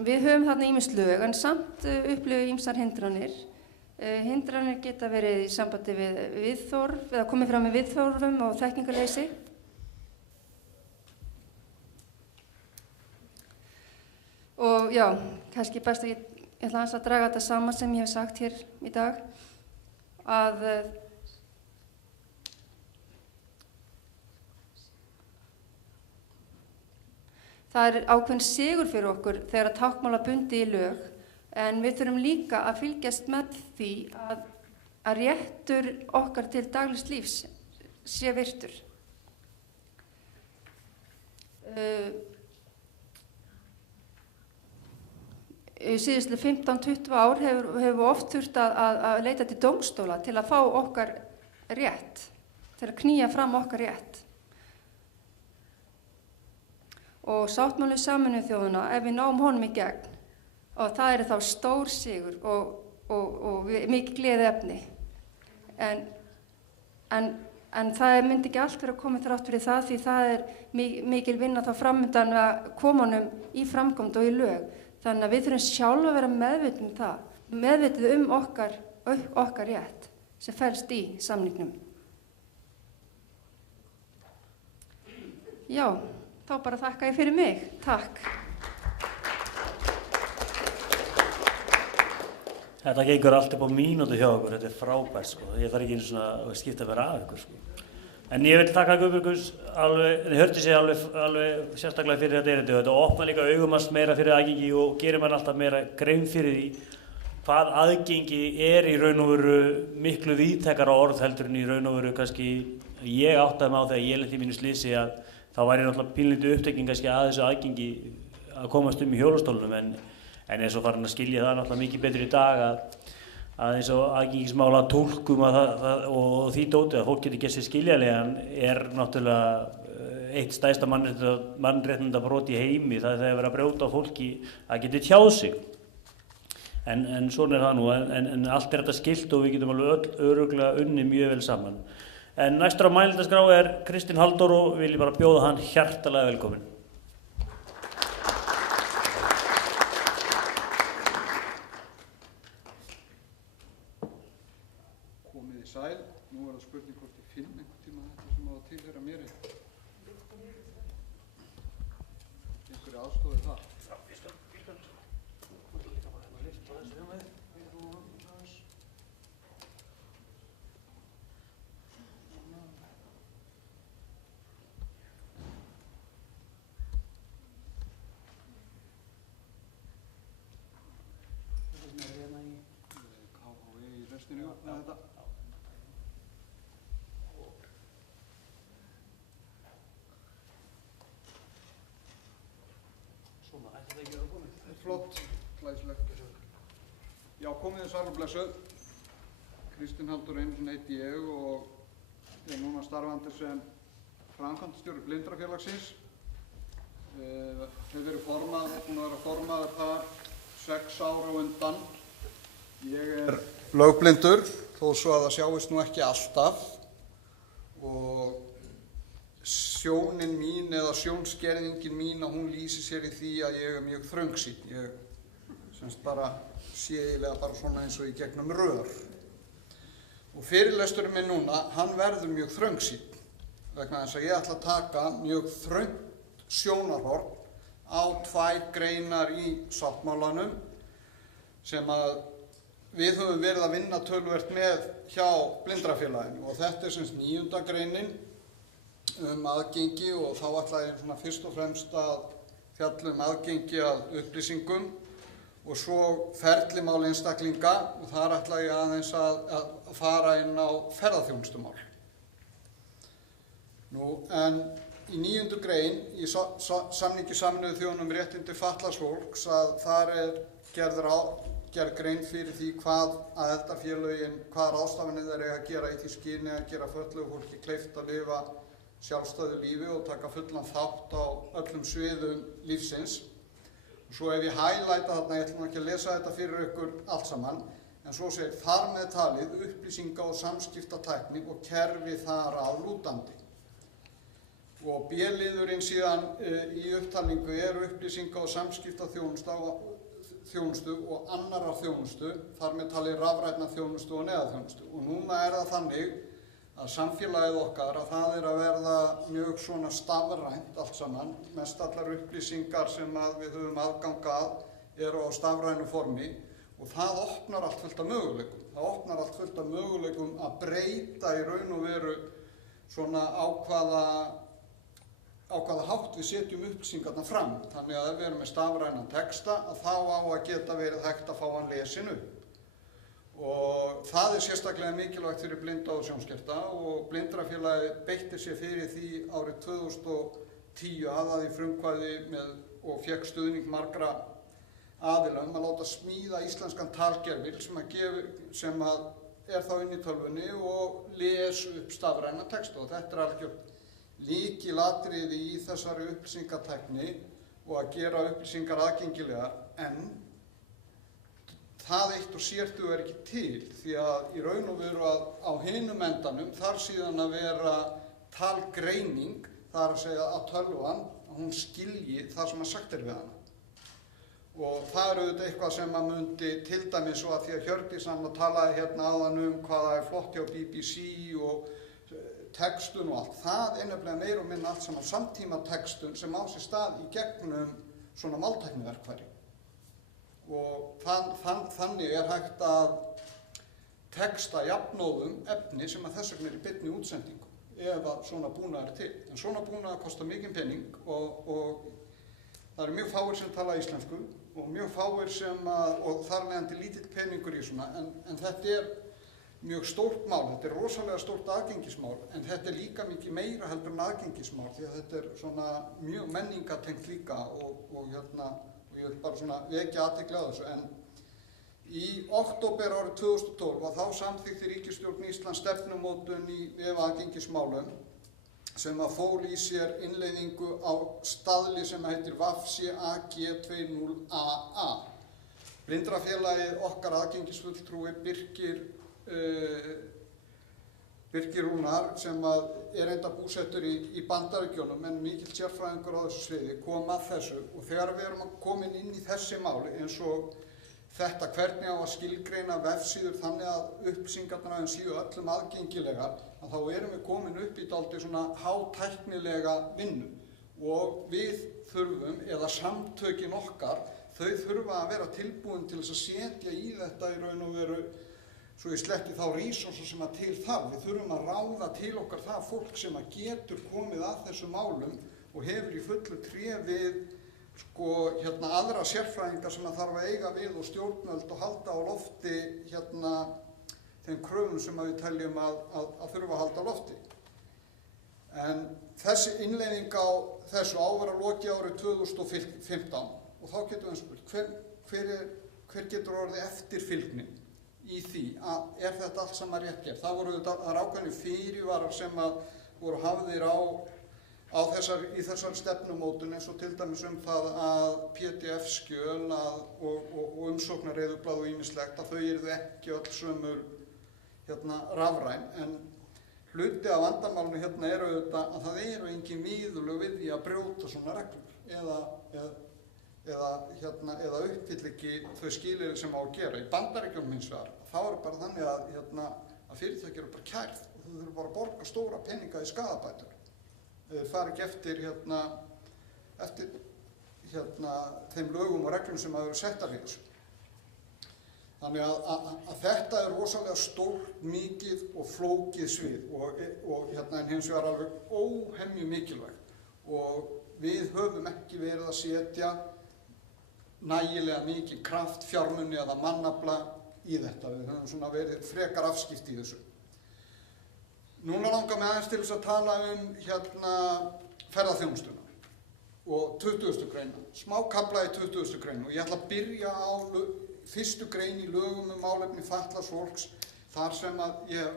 Við höfum þarna ýmis lög en samt upplifum ýmsar hindranir. Hindranir geta verið í sambandi við viðþorf eða komið fram með viðþorfum og þekkingarleysi. Og já, kannski best að ég ég ætla aðeins að draga þetta saman sem ég hef sagt hér í dag, að það er ákveðin sigur fyrir okkur þegar að táknmál er bundið í lög, en við þurfum líka að fylgjast með því að réttur okkar til daglegs lífs sé virtur. Síðustu 15-20 ár hefur oft þurft að leita til dómstóla til að fá okkar rétt, til að knýja fram okkar rétt. Og sáttmáli Sameinuðu þjóðanna, ef við náum honum í gegn, og það er þá stór sigur og mikið gleðiefni. En það myndi ekki allt vera komið þrátt fyrir það, því það er mikil vinna þá framundan að koma honum í framkvæmd og í lög. Þannig að við þurfum sjálf að vera meðvituð um það, meðvituð okkar rétt sem felst í samningnum. Já, þá bara þakka ég fyrir mig. Takk. Þetta gengur allt upp á mínútu hjá okkur, þetta er frábært sko, ég þarf ekki einu svona að skipta vera af ykkur sko. En ég vil þakka Guðbjörgus þið hörtu sig alveg sérstaklega fyrir þetta erindi og þetta opnar líka augumast meira fyrir aðgengi og gerir mann alltaf meira grein fyrir því hvað aðgengi er í raun og veru miklu víðtækara orð heldur en í raun og veru kannski ég áttaði mig á þegar ég lenti í mínu slysi að þá væri náttúrulega pínlítið upptekning kannski að þessu aðgengi að komast í hjólastólnum en eins og farin að skilja það náttúrulega mikið betur í dag að eins og aðgengismála túlkum og því dótið að fólk getur gert sér skiljanlegan er náttúrulega eitt stærsta mannréttindabrot í heimi, það er þegar verið að brjóta á fólki að geti tjáð sig. En svona er það nú, en allt er þetta skilt og við getum alveg örugglega unnið mjög vel saman. En næstur á mælendaskrá er Kristinn Halldór og vil ég bara bjóða hann hjartalega velkominn. Komið í sæl, nú er það spurning hvort ég finn einhvern tíma þetta sem á að tilheyra mér eitthvað. Einhverju aðstofið það. KHV í restinu með þetta. Flott, glæsilegt. Já, komið þið sæl og blessuð. Kristinn Halldór Einarsson heiti ég og er núna starfandi sem framkvæmdastjóri Blindrafélagsins. Hefur verið búin að vera formaður þar 6 ár á undan. Ég er lögblindur, þó svo að það sjáist nú ekki alltaf og sjónin mín eða sjónskerðingin mín að hún lýsir sér í því að ég er mjög þröngsýnn. Ég semst bara sé eiginlega bara svona eins og í gegnum rör. Og fyrirlesturinn minn núna, hann verður mjög þröngsýnn vegna þess að ég ætla að taka mjög þröngt sjónarhorn á 2 greinar í sáttmálanum sem að við höfum verið að vinna töluvert með hjá Blindrafélaginu og þetta er semst 9. greinin aðgengi og þá ætla ég svona fyrst og fremst að fjalla aðgengi að upplýsingum og svo ferlimál einstaklinga og þar ætla ég aðeins að fara inn á ferðaþjónustumál. En í 9. grein í samningi Sameinuðu þjóðanna um réttindi fatlaðs fólks að þar er gerð grein fyrir því hvað aðildarfélögin, hvaða ráðstafanir þeir eiga að gera í því skyni að gera fötluðu fólki kleift að lifa sjálfstæðu lífi og taka fullan þátt á öllum sviðum lífsins. Og svo ef ég highlighta þarna, ég ætlum ekki að lesa þetta fyrir ykkur allt saman, en svo segir þar með talið upplýsinga- og samskiptatækni og kerfi þar að lútandi. Og B-liðurinn síðan í upptalningu er upplýsinga- og samskiptaþjónustu og annarar þjónustu, þar með talið rafrænna þjónustu og neðaþjónustu. Og núna er það þannig að samfélagið okkar að það er að verða mjög svona stafrænt allt saman. Mest allar upplýsingar sem við höfum aðgang að eru á stafrænu formi og það opnar allt fullt af möguleikum. Það opnar allt fullt af möguleikum að breyta í raun og veru svona á hvaða hátt við setjum upplýsingarna fram. Þannig að ef við erum með stafrænan texta að þá á að geta verið hægt að fá hann lesin upp. Og það sérstaklega mikilvægt fyrir blinda og sjónskerta og Blindrafélagið beitti sér fyrir því árið 2010 hafði því frumkvæði og fékk stuðning margra aðila að láta smíða íslenskan talgervil sem er þá inn í tölvunni og les upp stafræna texta og þetta algjört lykilatriði í þessari upplýsingatækni og að gera upplýsingar aðgengilegar, en það eitt og sér dugar ekki til því að í raun og veru að á hinum endanum þarf síðan að vera talgreining, það er að segja að tölvan að hún skilji það sem sagt við hana. Og það auðvitað eitthvað sem að mundi til dæmis og að því að Hjördís talaði áðan hvað það flott hjá BBC og textun og allt. Það nefnilega meira og minna allt saman samtíma textun sem á sér stað í gegnum svona máltækniverkfæri. Og þannig hægt að texta jafnóðum efni sem að þess vegna í beinni útsendingu ef að svona búnaður til. En svona búnaður kostar mikinn pening og það eru mjög fáir sem tala íslensku og mjög fáir og þar leiðandi lítill peningur í svona, en þetta mjög stórt mál, þetta rosalega stórt aðgengismál, en þetta líka mikið meira heldur en aðgengismál því að þetta svona mjög menningatengt líka og ég vil bara svona vekja athygli á þessu. En í október árið 2012 og þá samþykkti ríkisstjórn Íslands stefnumótun í aðgengismálum sem að fól í sér innleiðingu á staðli sem heitir WAFC-AG20AA. Blindrafélagið okkar aðgengisfulltrúi Birgir Rúnar sem enda búsettur í Bandaríkjunum en mikill sérfræðingur á þessu sviði kom að þessu og þegar við erum komin inn í þessi máli eins og þetta hvernig á að skilgreina vefsíður þannig að upplýsingarnar séu öllum aðgengilegar að þá erum við komin upp í dálítið svona hátæknilega vinnu og við þurfum, eða samtökin okkar, þau þurfa að vera tilbúin til þess að setja í þetta í raun og veru svo ég sletti þá resursa sem að til þarf. Við þurfum að ráða til okkar það fólk sem að getur komið að þessum málum og hefur í fullu tré við aðra sérfræðingar sem að þarf að eiga við og stjórnvöld og halda á lofti þeim kröfum sem að við teljum að þurfa að halda á lofti. En þessi innleiðing á þessu ávera loki árið 2015 og þá getum við spurt hver getur orðið eftirfylgni í því að þetta allt saman rétt gert. Það voru ákveðnir fyrirvarar sem að voru hafðir í þessari stefnumótun eins og til dæmis það að PDF-skjöl og umsóknareyðublað og ýmislegt að þau yrðu ekki öll sömur rafræn. En hluti af vandamálinu auðvitað að það eru engin viðurlög við því að brjóta svona reglur eða uppfylla ekki þau skilyrði sem á að gera. Í Bandaríkjunum hins vegar, þá bara þannig að fyrirtæki eru bara kærð og þau þurfa bara að borga stóra peninga í skaðabætur. Þau fara ekki eftir þeim lögum og reglum sem hafa verið settar í þessu. Þannig að þetta rosalega stórt, mikið og flókið svið en hins vegar alveg óhemju mikilvægt og við höfum ekki verið að setja nægilega mikið kraft, fjármuni eða mannafla í þetta. Við höfum svona verið frekar afskipti í þessu. Núna langar mig aðeins til þess að tala ferðaþjónustuna og 20. greina, smákafla í 20. grein og ég ætla að byrja á fyrstu grein í lögum málefni fatlaðs fólks þar sem að ég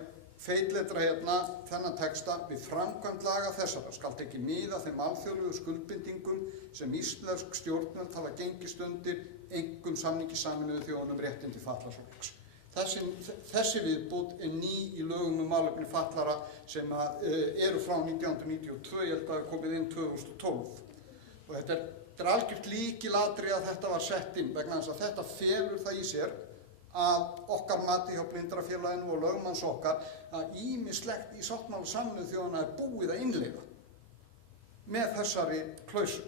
feitletra þennan texta við framkvæmd laga þessara skal tekið mið af þeim alþjóðlegu skuldbindingum sem íslensk stjórnvöld hafa gengist undir, einkum samningi Sameinuðu þjóðanna réttindi fatlaðs fólks. Þessi viðbót ný í lögum málefni fatlaðra sem eru frá 1992, ég held að það komið inn 2012. Og þetta er algjört lykilatriði að þetta var sett inn vegna þess að þetta felur það í sér að okkar mati hjá Blindrafélaginu og lögmanns okkar að ýmislegt í sáttmála Sameinuðu þjóðanna búið að innleiða með þessari klausu.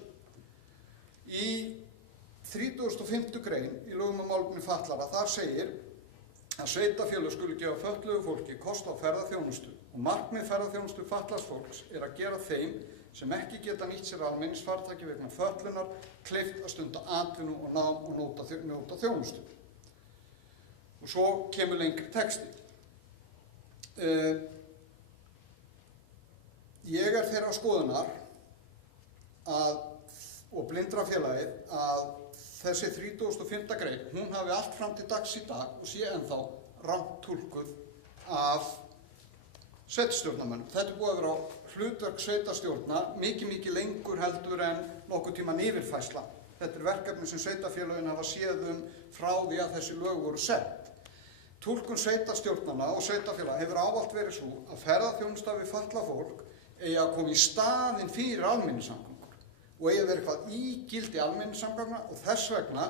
Í 35. grein í lögum um málefni fatlaðra, þar segir að sveitarfélög skuli gefa fötluðu fólki kost á ferðaþjónustu og markmið ferðaþjónustu fatlaðs fólks er að gera þeim sem ekki geta nýtt sér almenningsfarartæki vegna fötlunar kleift að stunda atvinnu og nám og njóta þjónustu. Og svo kemur lengri texti. Ég er þeirra skoðunar og Blindrafélagið að þessi 35. grein, hún hafi allt fram til dags í dag og sé ennþá rangt túlkuð af sveitarstjórnarmönnum. Þetta er búið að vera á hlutverk sveitarstjórna mikið lengur heldur en nokkuð tíman yfirfærsla. Þetta er verkefni sem sveitarfélögin hafa séð frá því að þessi lög voru sett. Túlkun sveitarstjórnarna og sveitarfélaga hefur ávallt verið svo að ferðaþjónusta við fatlað fólk eigi að koma í staðinn fyrir almenningssamgöngur og eigi að vera eitthvað ígildi almenningssamgangna og þess vegna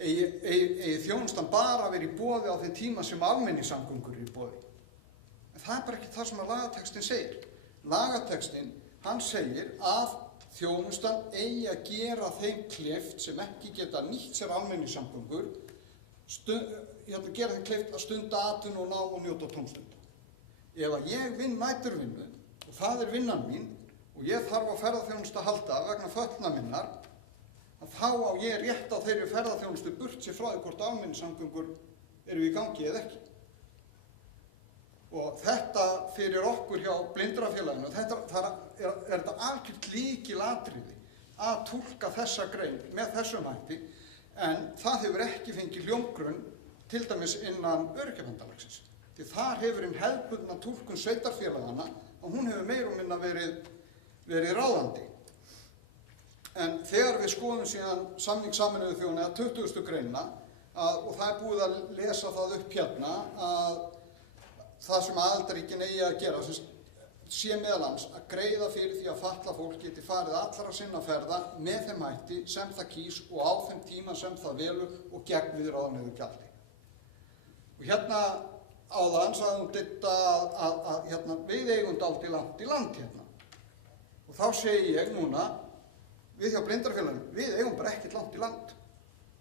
eigi þjónustan bara að vera í boði á þeim tíma sem almenningssamgöngur eru í boði. En það er bara ekki það sem að lagatextin segir. Lagatextin, hann segir að þjónustan eigi að gera þeim kleift sem ekki geta nýtt sér almenningssamgöngur, gera þeim kleift að stunda atvinnu og nám og njóta tómstunda. Ef að ég vinn næturvinnu og það er vinnan mín og ég þarf á ferðaþjónustu að halda vegna fötlna minnar, að þá á ég rétt á þeirri ferðaþjónustu burt sér frá því hvort almenningssamgöngur eru í gangi eða ekki. Og þetta fyrir okkur hjá Blindrafélaginu, þetta er algjört lykilatriði að túlka þessa grein með þessum hætti, en það hefur ekki fengið hljómgrunn til dæmis innan Öryrkjabandalagsins. Því þar hefur hinn hefðbundna túlkun sveitarfélagana og hún hefur meira og minna verið ráðandi. En þegar við skoðum síðan samning Sameinuðu þjóðanna eða 20. greinina, og það er búið að lesa það upp hérna, að það sem aðildarríkin eigi að gera sé meðal annars að greiða fyrir því að fatlað fólk geti farið allra sinna ferða með þeim hætti sem það kýs og á þeim tíma sem það velur og gegn viðráðanlegu gjaldi. Og hérna áðan sagði hún Didda að við eigum dálítið langt í land hérna. Og þá segi ég núna, við hjá Blindrafélaginu, við eigum bara ekkert langt í land.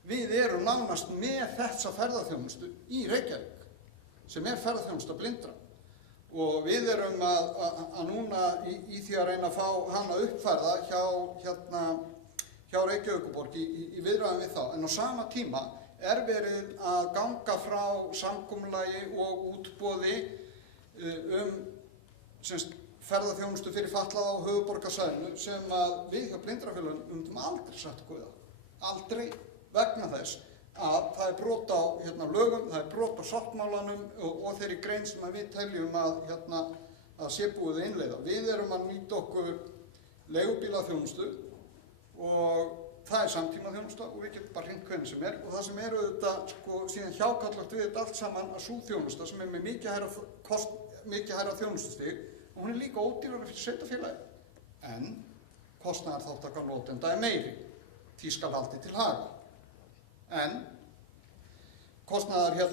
Við erum nánast með þessa ferðaþjónustu í Reykjavík, sem er ferðaþjónusta blindra. Og við erum að núna í því að reyna að fá hana uppfærða hjá Reykjavíkurborg í viðræðum við þá. En á sama tíma er verið að ganga frá samkomulagi og útboði ferðaþjónustu fyrir fatlaða á höfuðborgarsvæðinu sem að við hjá Blindrafélaginu aldrei sett okkur við á. Aldrei, vegna þess að það er brot á lögum, það er brot á sáttmálanum og þeirri grein sem við teljum að sé búið að innleiða. Við erum að nýta okkur leigubílaþjónustu og það er samtímaþjónusta og við getum bara hringt hvernig sem er. Og það sem er auðvitað síðan hjákallagt við þetta allt saman að sú þjónusta sem er með mikið hærra þjónustustig og hún er líka ódýrari fyrir sveitarfélagið. En kostnaðarþátttaka notenda er meiri, því skal haldið til haga. En kostnaður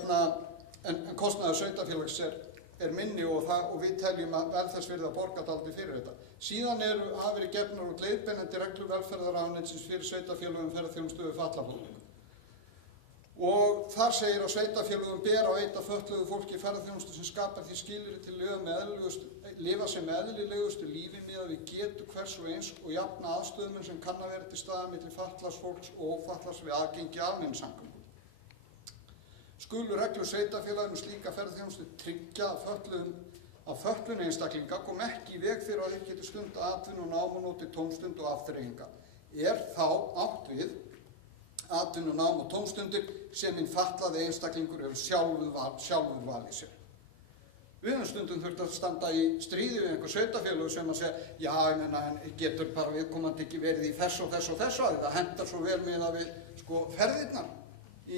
sveitarfélags er minni og við teljum að velferðsvirði að borga dálítið fyrir þetta. Síðan hafa verið gefnar út leiðbeinandi reglur velferðarráðuneytisins fyrir sveitarfélögum ferðaþjónustu við fatlað fólk. Og þar segir að sveitarfélögum ber að veita fötluðu fólki ferðaþjónustu sem skapar því skilyrði til að lifa sem eðlilegustu lífi miðað við getu hvers og eins og jafna aðstöðumun sem kann að vera til staðar milli fatlaðs fólks og ófatlaðs við aðgengi almenningssamgöngum. Skulu reglur sveitarfélaginu slíka ferðaþjónustu tryggja að fötlun einstaklinga kom ekki í veg fyrir að þeir geti stunda atvinnu og nám og notið tómstund og afþreyinga. Er þá átt við atvinnu, nám og tómstundir sem hinn fatlaði einstaklingur hefur sjálfur valið sér. Við höfum stundum þurft að standa í stríði við einhver sveitarfélög sem að segja, já, ég meina, en getur bara viðkomandi ekki verið í þess og þess og þess að það hentar svo vel með að við ferðirnar í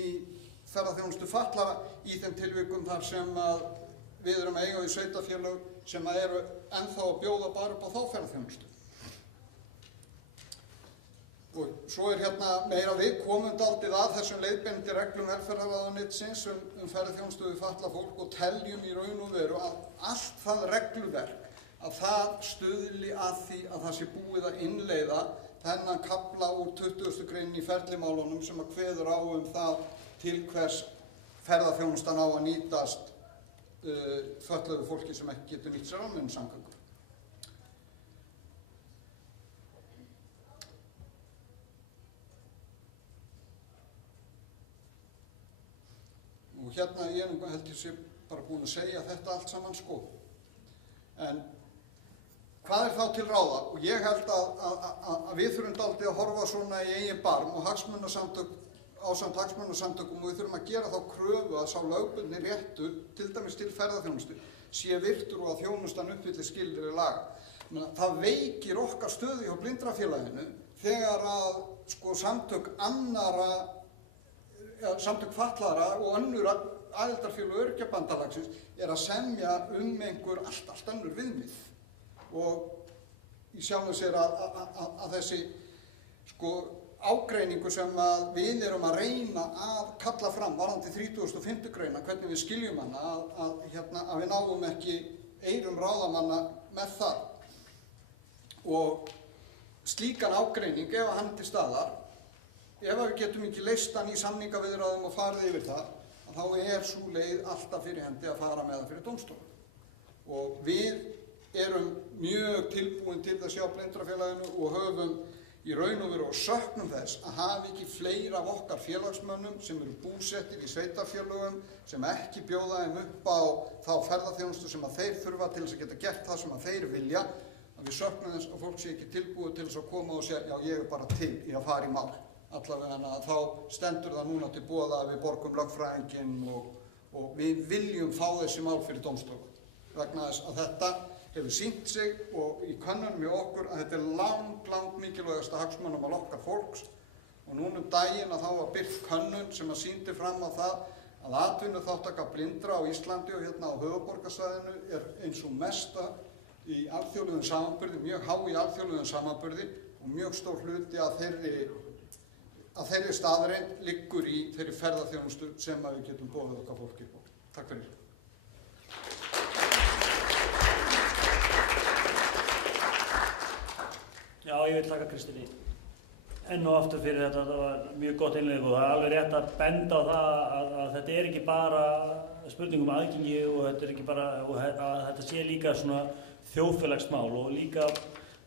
ferðaþjónustu fatlaða í þeim tilvikum þar sem að við erum að eiga í sveitarfélög sem að eru ennþá að bjóða bara upp á þá ferðaþjónustu. Og svo er meira við komum dálítið að þessum leiðbeinandi reglum velferðarráðuneytisins ferðaþjónustu við fatlað fólk og teljum í raun og veru að allt það regluverk að það stuðli að því að það sé búið að innleiða þennan kafla úr 20. grein í ferlimálunum sem að kveður á það til hvers ferðaþjónustan á að nýtast fötluðu fólki sem ekki getur nýtt sér almenningssamgöngur. Og hérna ég held ég sé bara búin að segja þetta allt saman sko. En hvað þá til ráða? Og ég held að við þurfum dálítið að horfa svona í eigin barm og ásamt hagsmunasamtökum, og við þurfum að gera þá kröfu að sá lögbundni réttur, til dæmis til ferðaþjónustu, sé virtur og að þjónustan uppfylli skilyrði laga. Það veikir okkar stöðu hjá Blindrafélaginu þegar að sko samtök fatlaðra og önnur aðildarfélög Öryrkjabandalagsins að semja einhver allt önnur viðmið. Og í sjálfu sér að þessi sko ágreiningu sem að við erum að reyna að kalla fram varðandi 35. greina, hvernig við skiljum hana, að við náum ekki eyrum ráðamanna með það. Og slíkan ágreining, ef hann til staðar, ef við getum ekki leyst hann í samningaviðræðum og farið yfir það, þá sú leið alltaf fyrir hendi að fara með það fyrir dómstóla. Og við erum mjög tilbúin til þess hjá Blindrafélaginu og höfum í raun og veru og söknum þess að hafa ekki fleira af okkar félagsmönnum sem eru búsettir í sveitarfélögum sem ekki bjóða þeim upp á þá ferðaþjónustu sem að þeir þurfa til þess að geta gert það sem að þeir vilja, að við söknum þess að fólk sé ekki tilbúið til þess að koma og segja já ég bara til í að fara í mál. Allavega þá stendur það núna til boða að við borgum lögfræðinginn og við viljum fá þessi mál fyrir dómstóla vegna þess að þetta hefur sýnt sig og í könnunum hjá okkur að þetta langt mikilvægasta hagsmunamál okkar fólks. Og núna daginn að þá var birt könnun sem að sýndi fram á það að atvinnuþátttaka blindra á Íslandi og hérna á höfuðborgarsvæðinu eins og mesta í alþjóðlegum samanburði, mjög há í alþjóðlegum samanburði og mjög stór hluti að þeirri staðreind liggur í þeirri ferðaþjónustu sem að við getum boðið okkar fólki upp á. Takk fyrir. Já, ég vil þakka Kristínu enn og aftur fyrir þetta, það var mjög gott innlegg og það er alveg rétt að benda á það að þetta ekki bara spurning aðgengi og þetta ekki bara, og að þetta sé líka svona þjóðfélagsmál og líka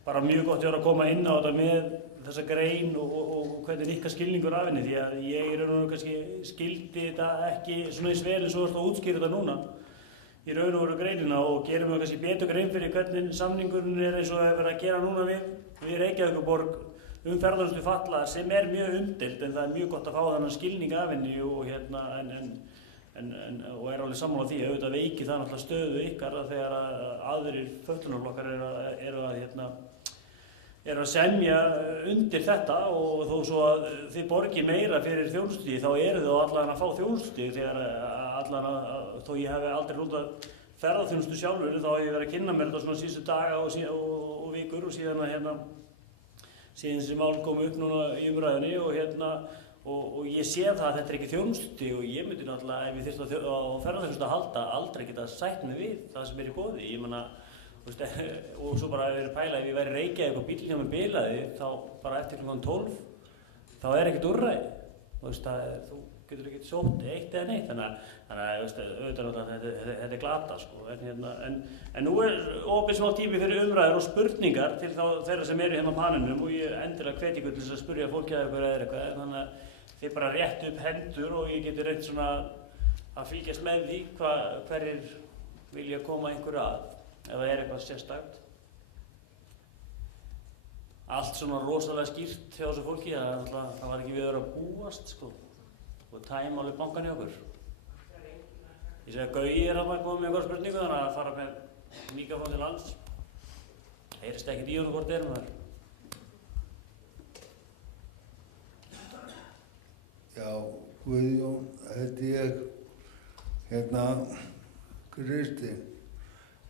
bara mjög gott að koma inn á þetta með þessa grein og hvernig ykkar skilningur af henni, því að ég í raun og veru kannski skildi þetta ekki svona eins vel eins og að útskýra þetta núna í raun og veru greinina og gerum við kannski betur grein fyrir hvernig samningurinn eins og hefur verið að gera núna við Reykjavíkurborg ferðaþjónustu fatlaða sem mjög umdeild en það mjög gott að fá þannig skilning af henni og og alveg sammála því að auðvitað veiki það náttúrulega stöðu ykkar þegar aðrir fötlunarflokkar eru að semja undir þetta og þó svo að þið borgi meira fyrir þjónustustig þá eru þið allan að fá þjónustustig þegar þó ég hef aldrei notað ferðaþjónustu sjálfur þá hef ég verið að kynna mér þetta svona síðustu daga og vikur og síðan síðan sem mál kom upp núna í umræðinni og ég sé það að þetta ekki þjónustustig og ég myndi náttúrulega ef ég þyrfti á ferðaþjónustu að halda aldrei geta sætt mig við það sem í boði. Ég meina og svo bara ef ég væri Reykjavík og bíllinn hjá mér bilaði þá bara eftir kl. 12 þá ekkert úrræði. Þú getur ekki sótt eitt eða neitt þannig að auðvitað þetta glata sko. En nú opið smá tími fyrir umræður og spurningar til þeirra sem eru hérna á panelinum og ég endilega hvet ykkur til þess að spyrja fólki að ykkur eða eitthvað þannig að þið bara rétt upp hendur og ég geti reynt svona að fylgjast með því hverjir vilja koma einhverju að ef það eitthvað sérstakt. Allt svona rosalega skýrt hjá þessu fólki það var ekki við að búast sko og tæma alveg bankan í okkur. Ég segi að Gaui að koma með einhverja spurningu þannig að fara með mikrofón til lands. Heyrist ekkert í honum hvort erum þar. Já, Guðjón, ég Kristín,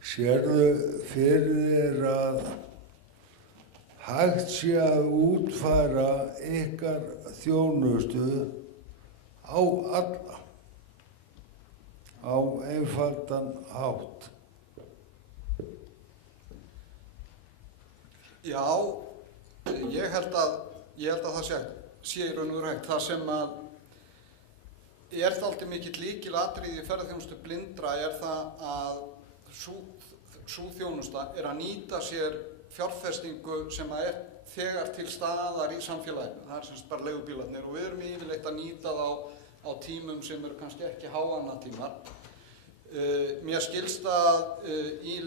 sérðu fyrir þér að hægt sé að útfæra ykkar þjónustu á alla, á einfaldan hátt? Já, Ég held að það sé í raun og veru hægt. Það sem að er dálítið mikill lykilatriði í ferðaþjónustu blindra er það að sú þjónusta er að nýta sér fjárfestingu sem að er þegar til staðar í samfélaginu. Það sem bara leigubílarnir og við erum yfirleitt að nýta þá á tímum sem eru kannski ekki háannatímar. Mér skilst að í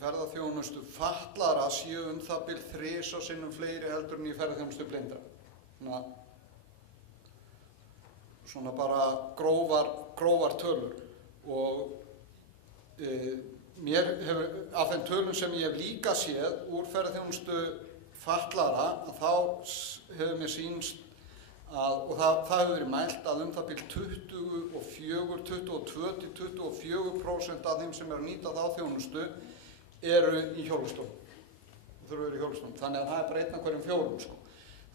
ferðaþjónustu fatlaðra séu það bil 3 sinnum fleiri heldur en í ferðaþjónustu blindra. Svona bara grófar tölur og mér hefur, af þeim tölum sem ég hef líka séð úr ferðaþjónustu fatlaðra, að þá hefur mér sýnst og það hefur verið mælt að það bil 22-24% af þeim sem eru að nýta þá þjónustu eru í hjólastólum. Þurfa að vera í hjólastólum. Þannig að það er bara 1 af hverjum 4, sko.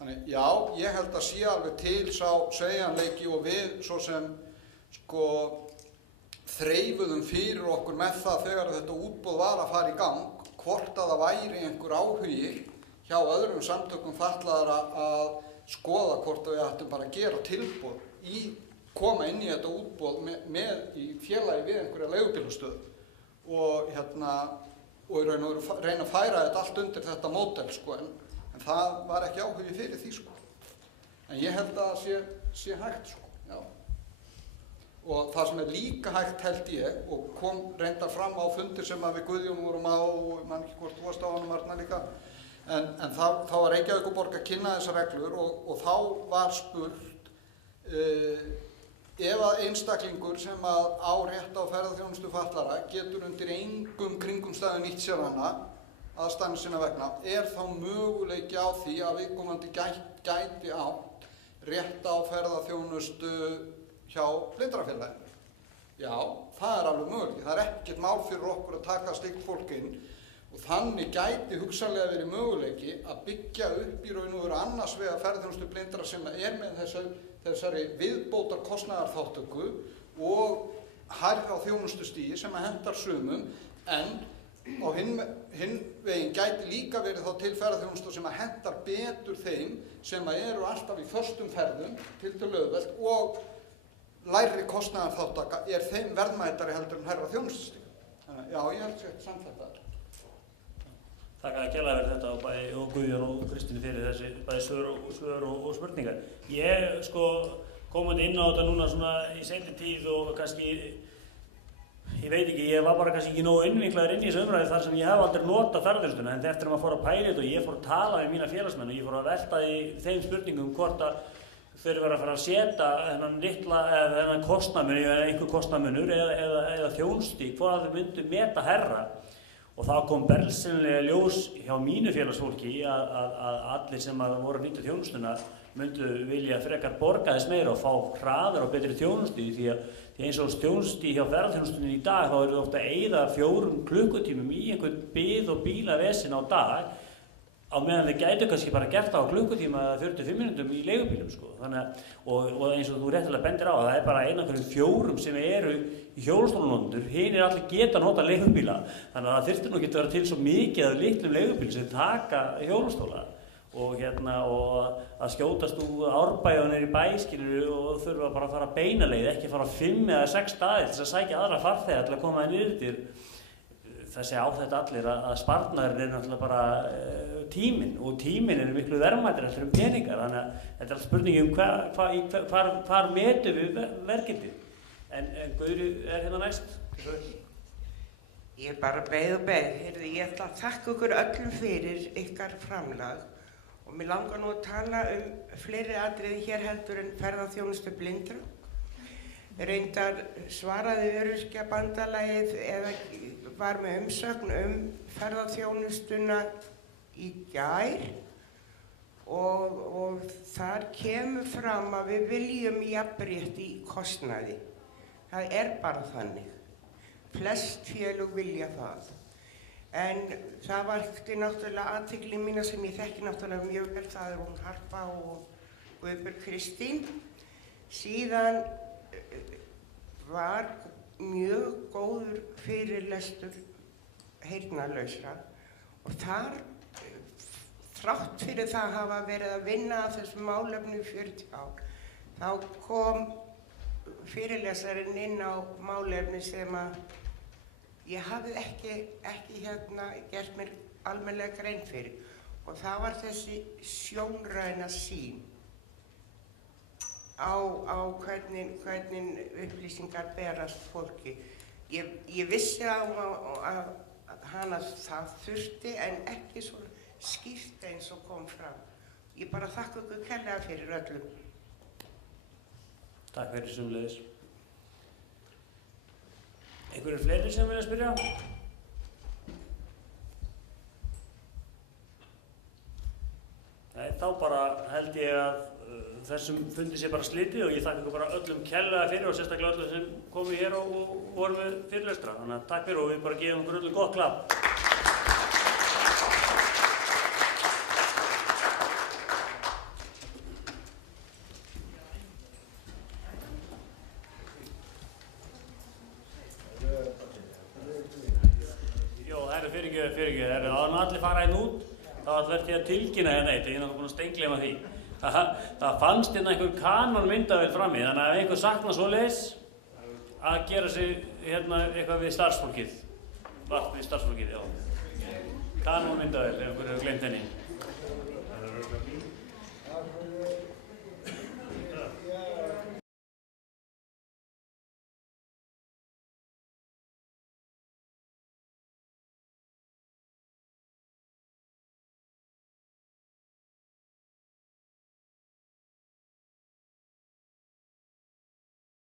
Þannig, já, ég held að sé alveg til sá sveigjanleiki og við svo sem, sko, þreifuðum fyrir okkur með það þegar þetta útboð var að fara í gang, hvort að það væri einhver áhugi hjá öðrum samtökum fatlaðra að skoða hvort við ættum bara að gera tilboð koma inn í þetta útboð með í félagi við einhverja leigubílastöð og í raun og veru reyna að færa þetta allt undir þetta módel, sko, en það var ekki áhugi fyrir því, sko. En ég held að það sé hægt, sko, já. Og það sem er líka hægt, held ég, og kom reyndar fram á fundir sem við Guðjón vorum á, og mann ekki hvort þú varst á honum Arna líka, en þá var Reykjavíkurborg að kynna þessar reglur og þá var spurt ef að einstaklingur sem á rétt á ferðaþjónustu fatlaðra getur undir engum kringumstæðum nýtt sér hana aðstæðum sinna vegna, þá möguleiki á því að viðkomandi gæti átt rétt á ferðaþjónustu hjá blindrafélaginu. Já, það er alveg möguleiki. Það er ekkert mál fyrir okkur að taka slíkt fólk inn og þannig gæti hugsanlega verið möguleiki að byggja upp í raun og veru annars vegar ferðaþjónustu blindra sem er með þessari viðbótar kostnaðarþátttöku og hærra á þjónustustigi sem hentar sumum, en á hinn veginn gæti líka verið þá til ferðaþjónustu sem hentar betur þeim sem eru alltaf í föstum ferðum tiltölulega auðvelt og lægri kostnaðarþátttaka er þeim verðmætari heldur en hærra þjónustustig. Þannig já, ég held sér samt þetta. Takk að kærlega fyrir þetta og Guðjón og Kristínu fyrir þessi bæði svör og spurningar. Ég komandi inn á þetta núna svona í seinni tíð og kannski, ég veit ekki, ég var bara kannski ekki nógu innvinklaður inn í þessu umræði þar sem ég hef aldrei notað ferðaþjónustuna, en eftir að maður fór að pæla þetta og ég fór að tala við mína félagsmenn og ég fór að velta þeim spurningum hvort að þau eru verið að fara að setja þennan kostnaðmun eða einhver kostnaðmunur eða þjónustu, hvort að þau myndu meta herra. Og þá kom bersinlega ljós hjá mínu félagsfólki að allir sem voru að nýta þjónustuna myndu vilja frekar borga þess meira og fá hraðar og betri þjónustu því eins og þjónustu hjá ferðaþjónustunni í dag þá eru þau ofta að eyða 4 klukkutímum í einhvern bið og bílavesen á dag á meðan þið gætu kannski bara gert það á klukkutíma eða 45 mínútum í leigubílum, sko. Þannig og eins og þú réttilega bendir á, það er bara 1 af hverjum 4 sem eru í hjólastólanotendur, hinir allir geta nota leigubíla. Þannig að það þyrfti nú ekki að vera til svo mikið af litlum leigubílum sem taka hjólastóla og að skjótast úr Árbæjunir í bæskilur og þurfa bara að fara beina leið, ekki fara 5 eða 6 staði til að sækja aðra farþega til að koma inn yfir. Það sé á þetta allir að sparnaðurinn er náttúrulega bara tíminn og tíminn er miklu verðmætari heldur en peningar, þannig að þetta er spurningi hvar metum við verkefnið. En Guðri hérna næst. Ég bara beið og beið. Heyrðu, ég ætla að þakka ykkur öllum fyrir ykkar framlag og mér langar nú að tala fleiri atriði hér heldur en ferðaþjónustu blindra. Reyndar svaraði Öryrkjabandalagið eða var með umsögn ferðaþjónustuna í gær og þar kemur fram að við viljum jafnrétti í kostnaði. Það er bara þannig. Flest félög vilja það. En það vakti náttúrulega athygli mína sem ég þekki náttúrulega mjög vel, það er hún Harpa og Guðbjörg Kristín. Síðan var mjög góður fyrirlestur heyrnarlausra Og þar, þrátt fyrir það hafa verið að vinna að þessum málefnum í 40 ár, þá kom fyrirlesarinn inn á málefni sem að ég hafði ekki gert mér almennilega grein fyrir. Og það var þessi sjónræna sýn á hvernig upplýsingar berast fólki. Ég vissi að hana það þurfti en ekki svo skýrt eins og kom fram. Ég bara þakka ykkur kærlega fyrir öllum. Takk fyrir sömuleiðis. Einhverjir fleiri sem vilja spyrja? Nei, þá bara held ég að þessum fundi sé bara slitið og ég þakka ykkur bara öllum kærlega fyrir og sérstaklega öllum sem komu hér og voru með fyrirlestra. Þannig að takk fyrir og við bara gefum ykkur öllum gott klapp. Fyrirgefðu, áður en allir fara hérna út, þá ætla ég að tilkynna hérna eitt, ég er náttúrulega búinn að steingleyma því. Það fannst hérna einhver kanonmyndavél frammi, þannig að ef einhver saknar svoleiðis að gera sig hérna eitthvað við starfsfólkið. Vart við starfsfólkið, já. Kanonmyndavél, ef einhver hefur gleymt henni.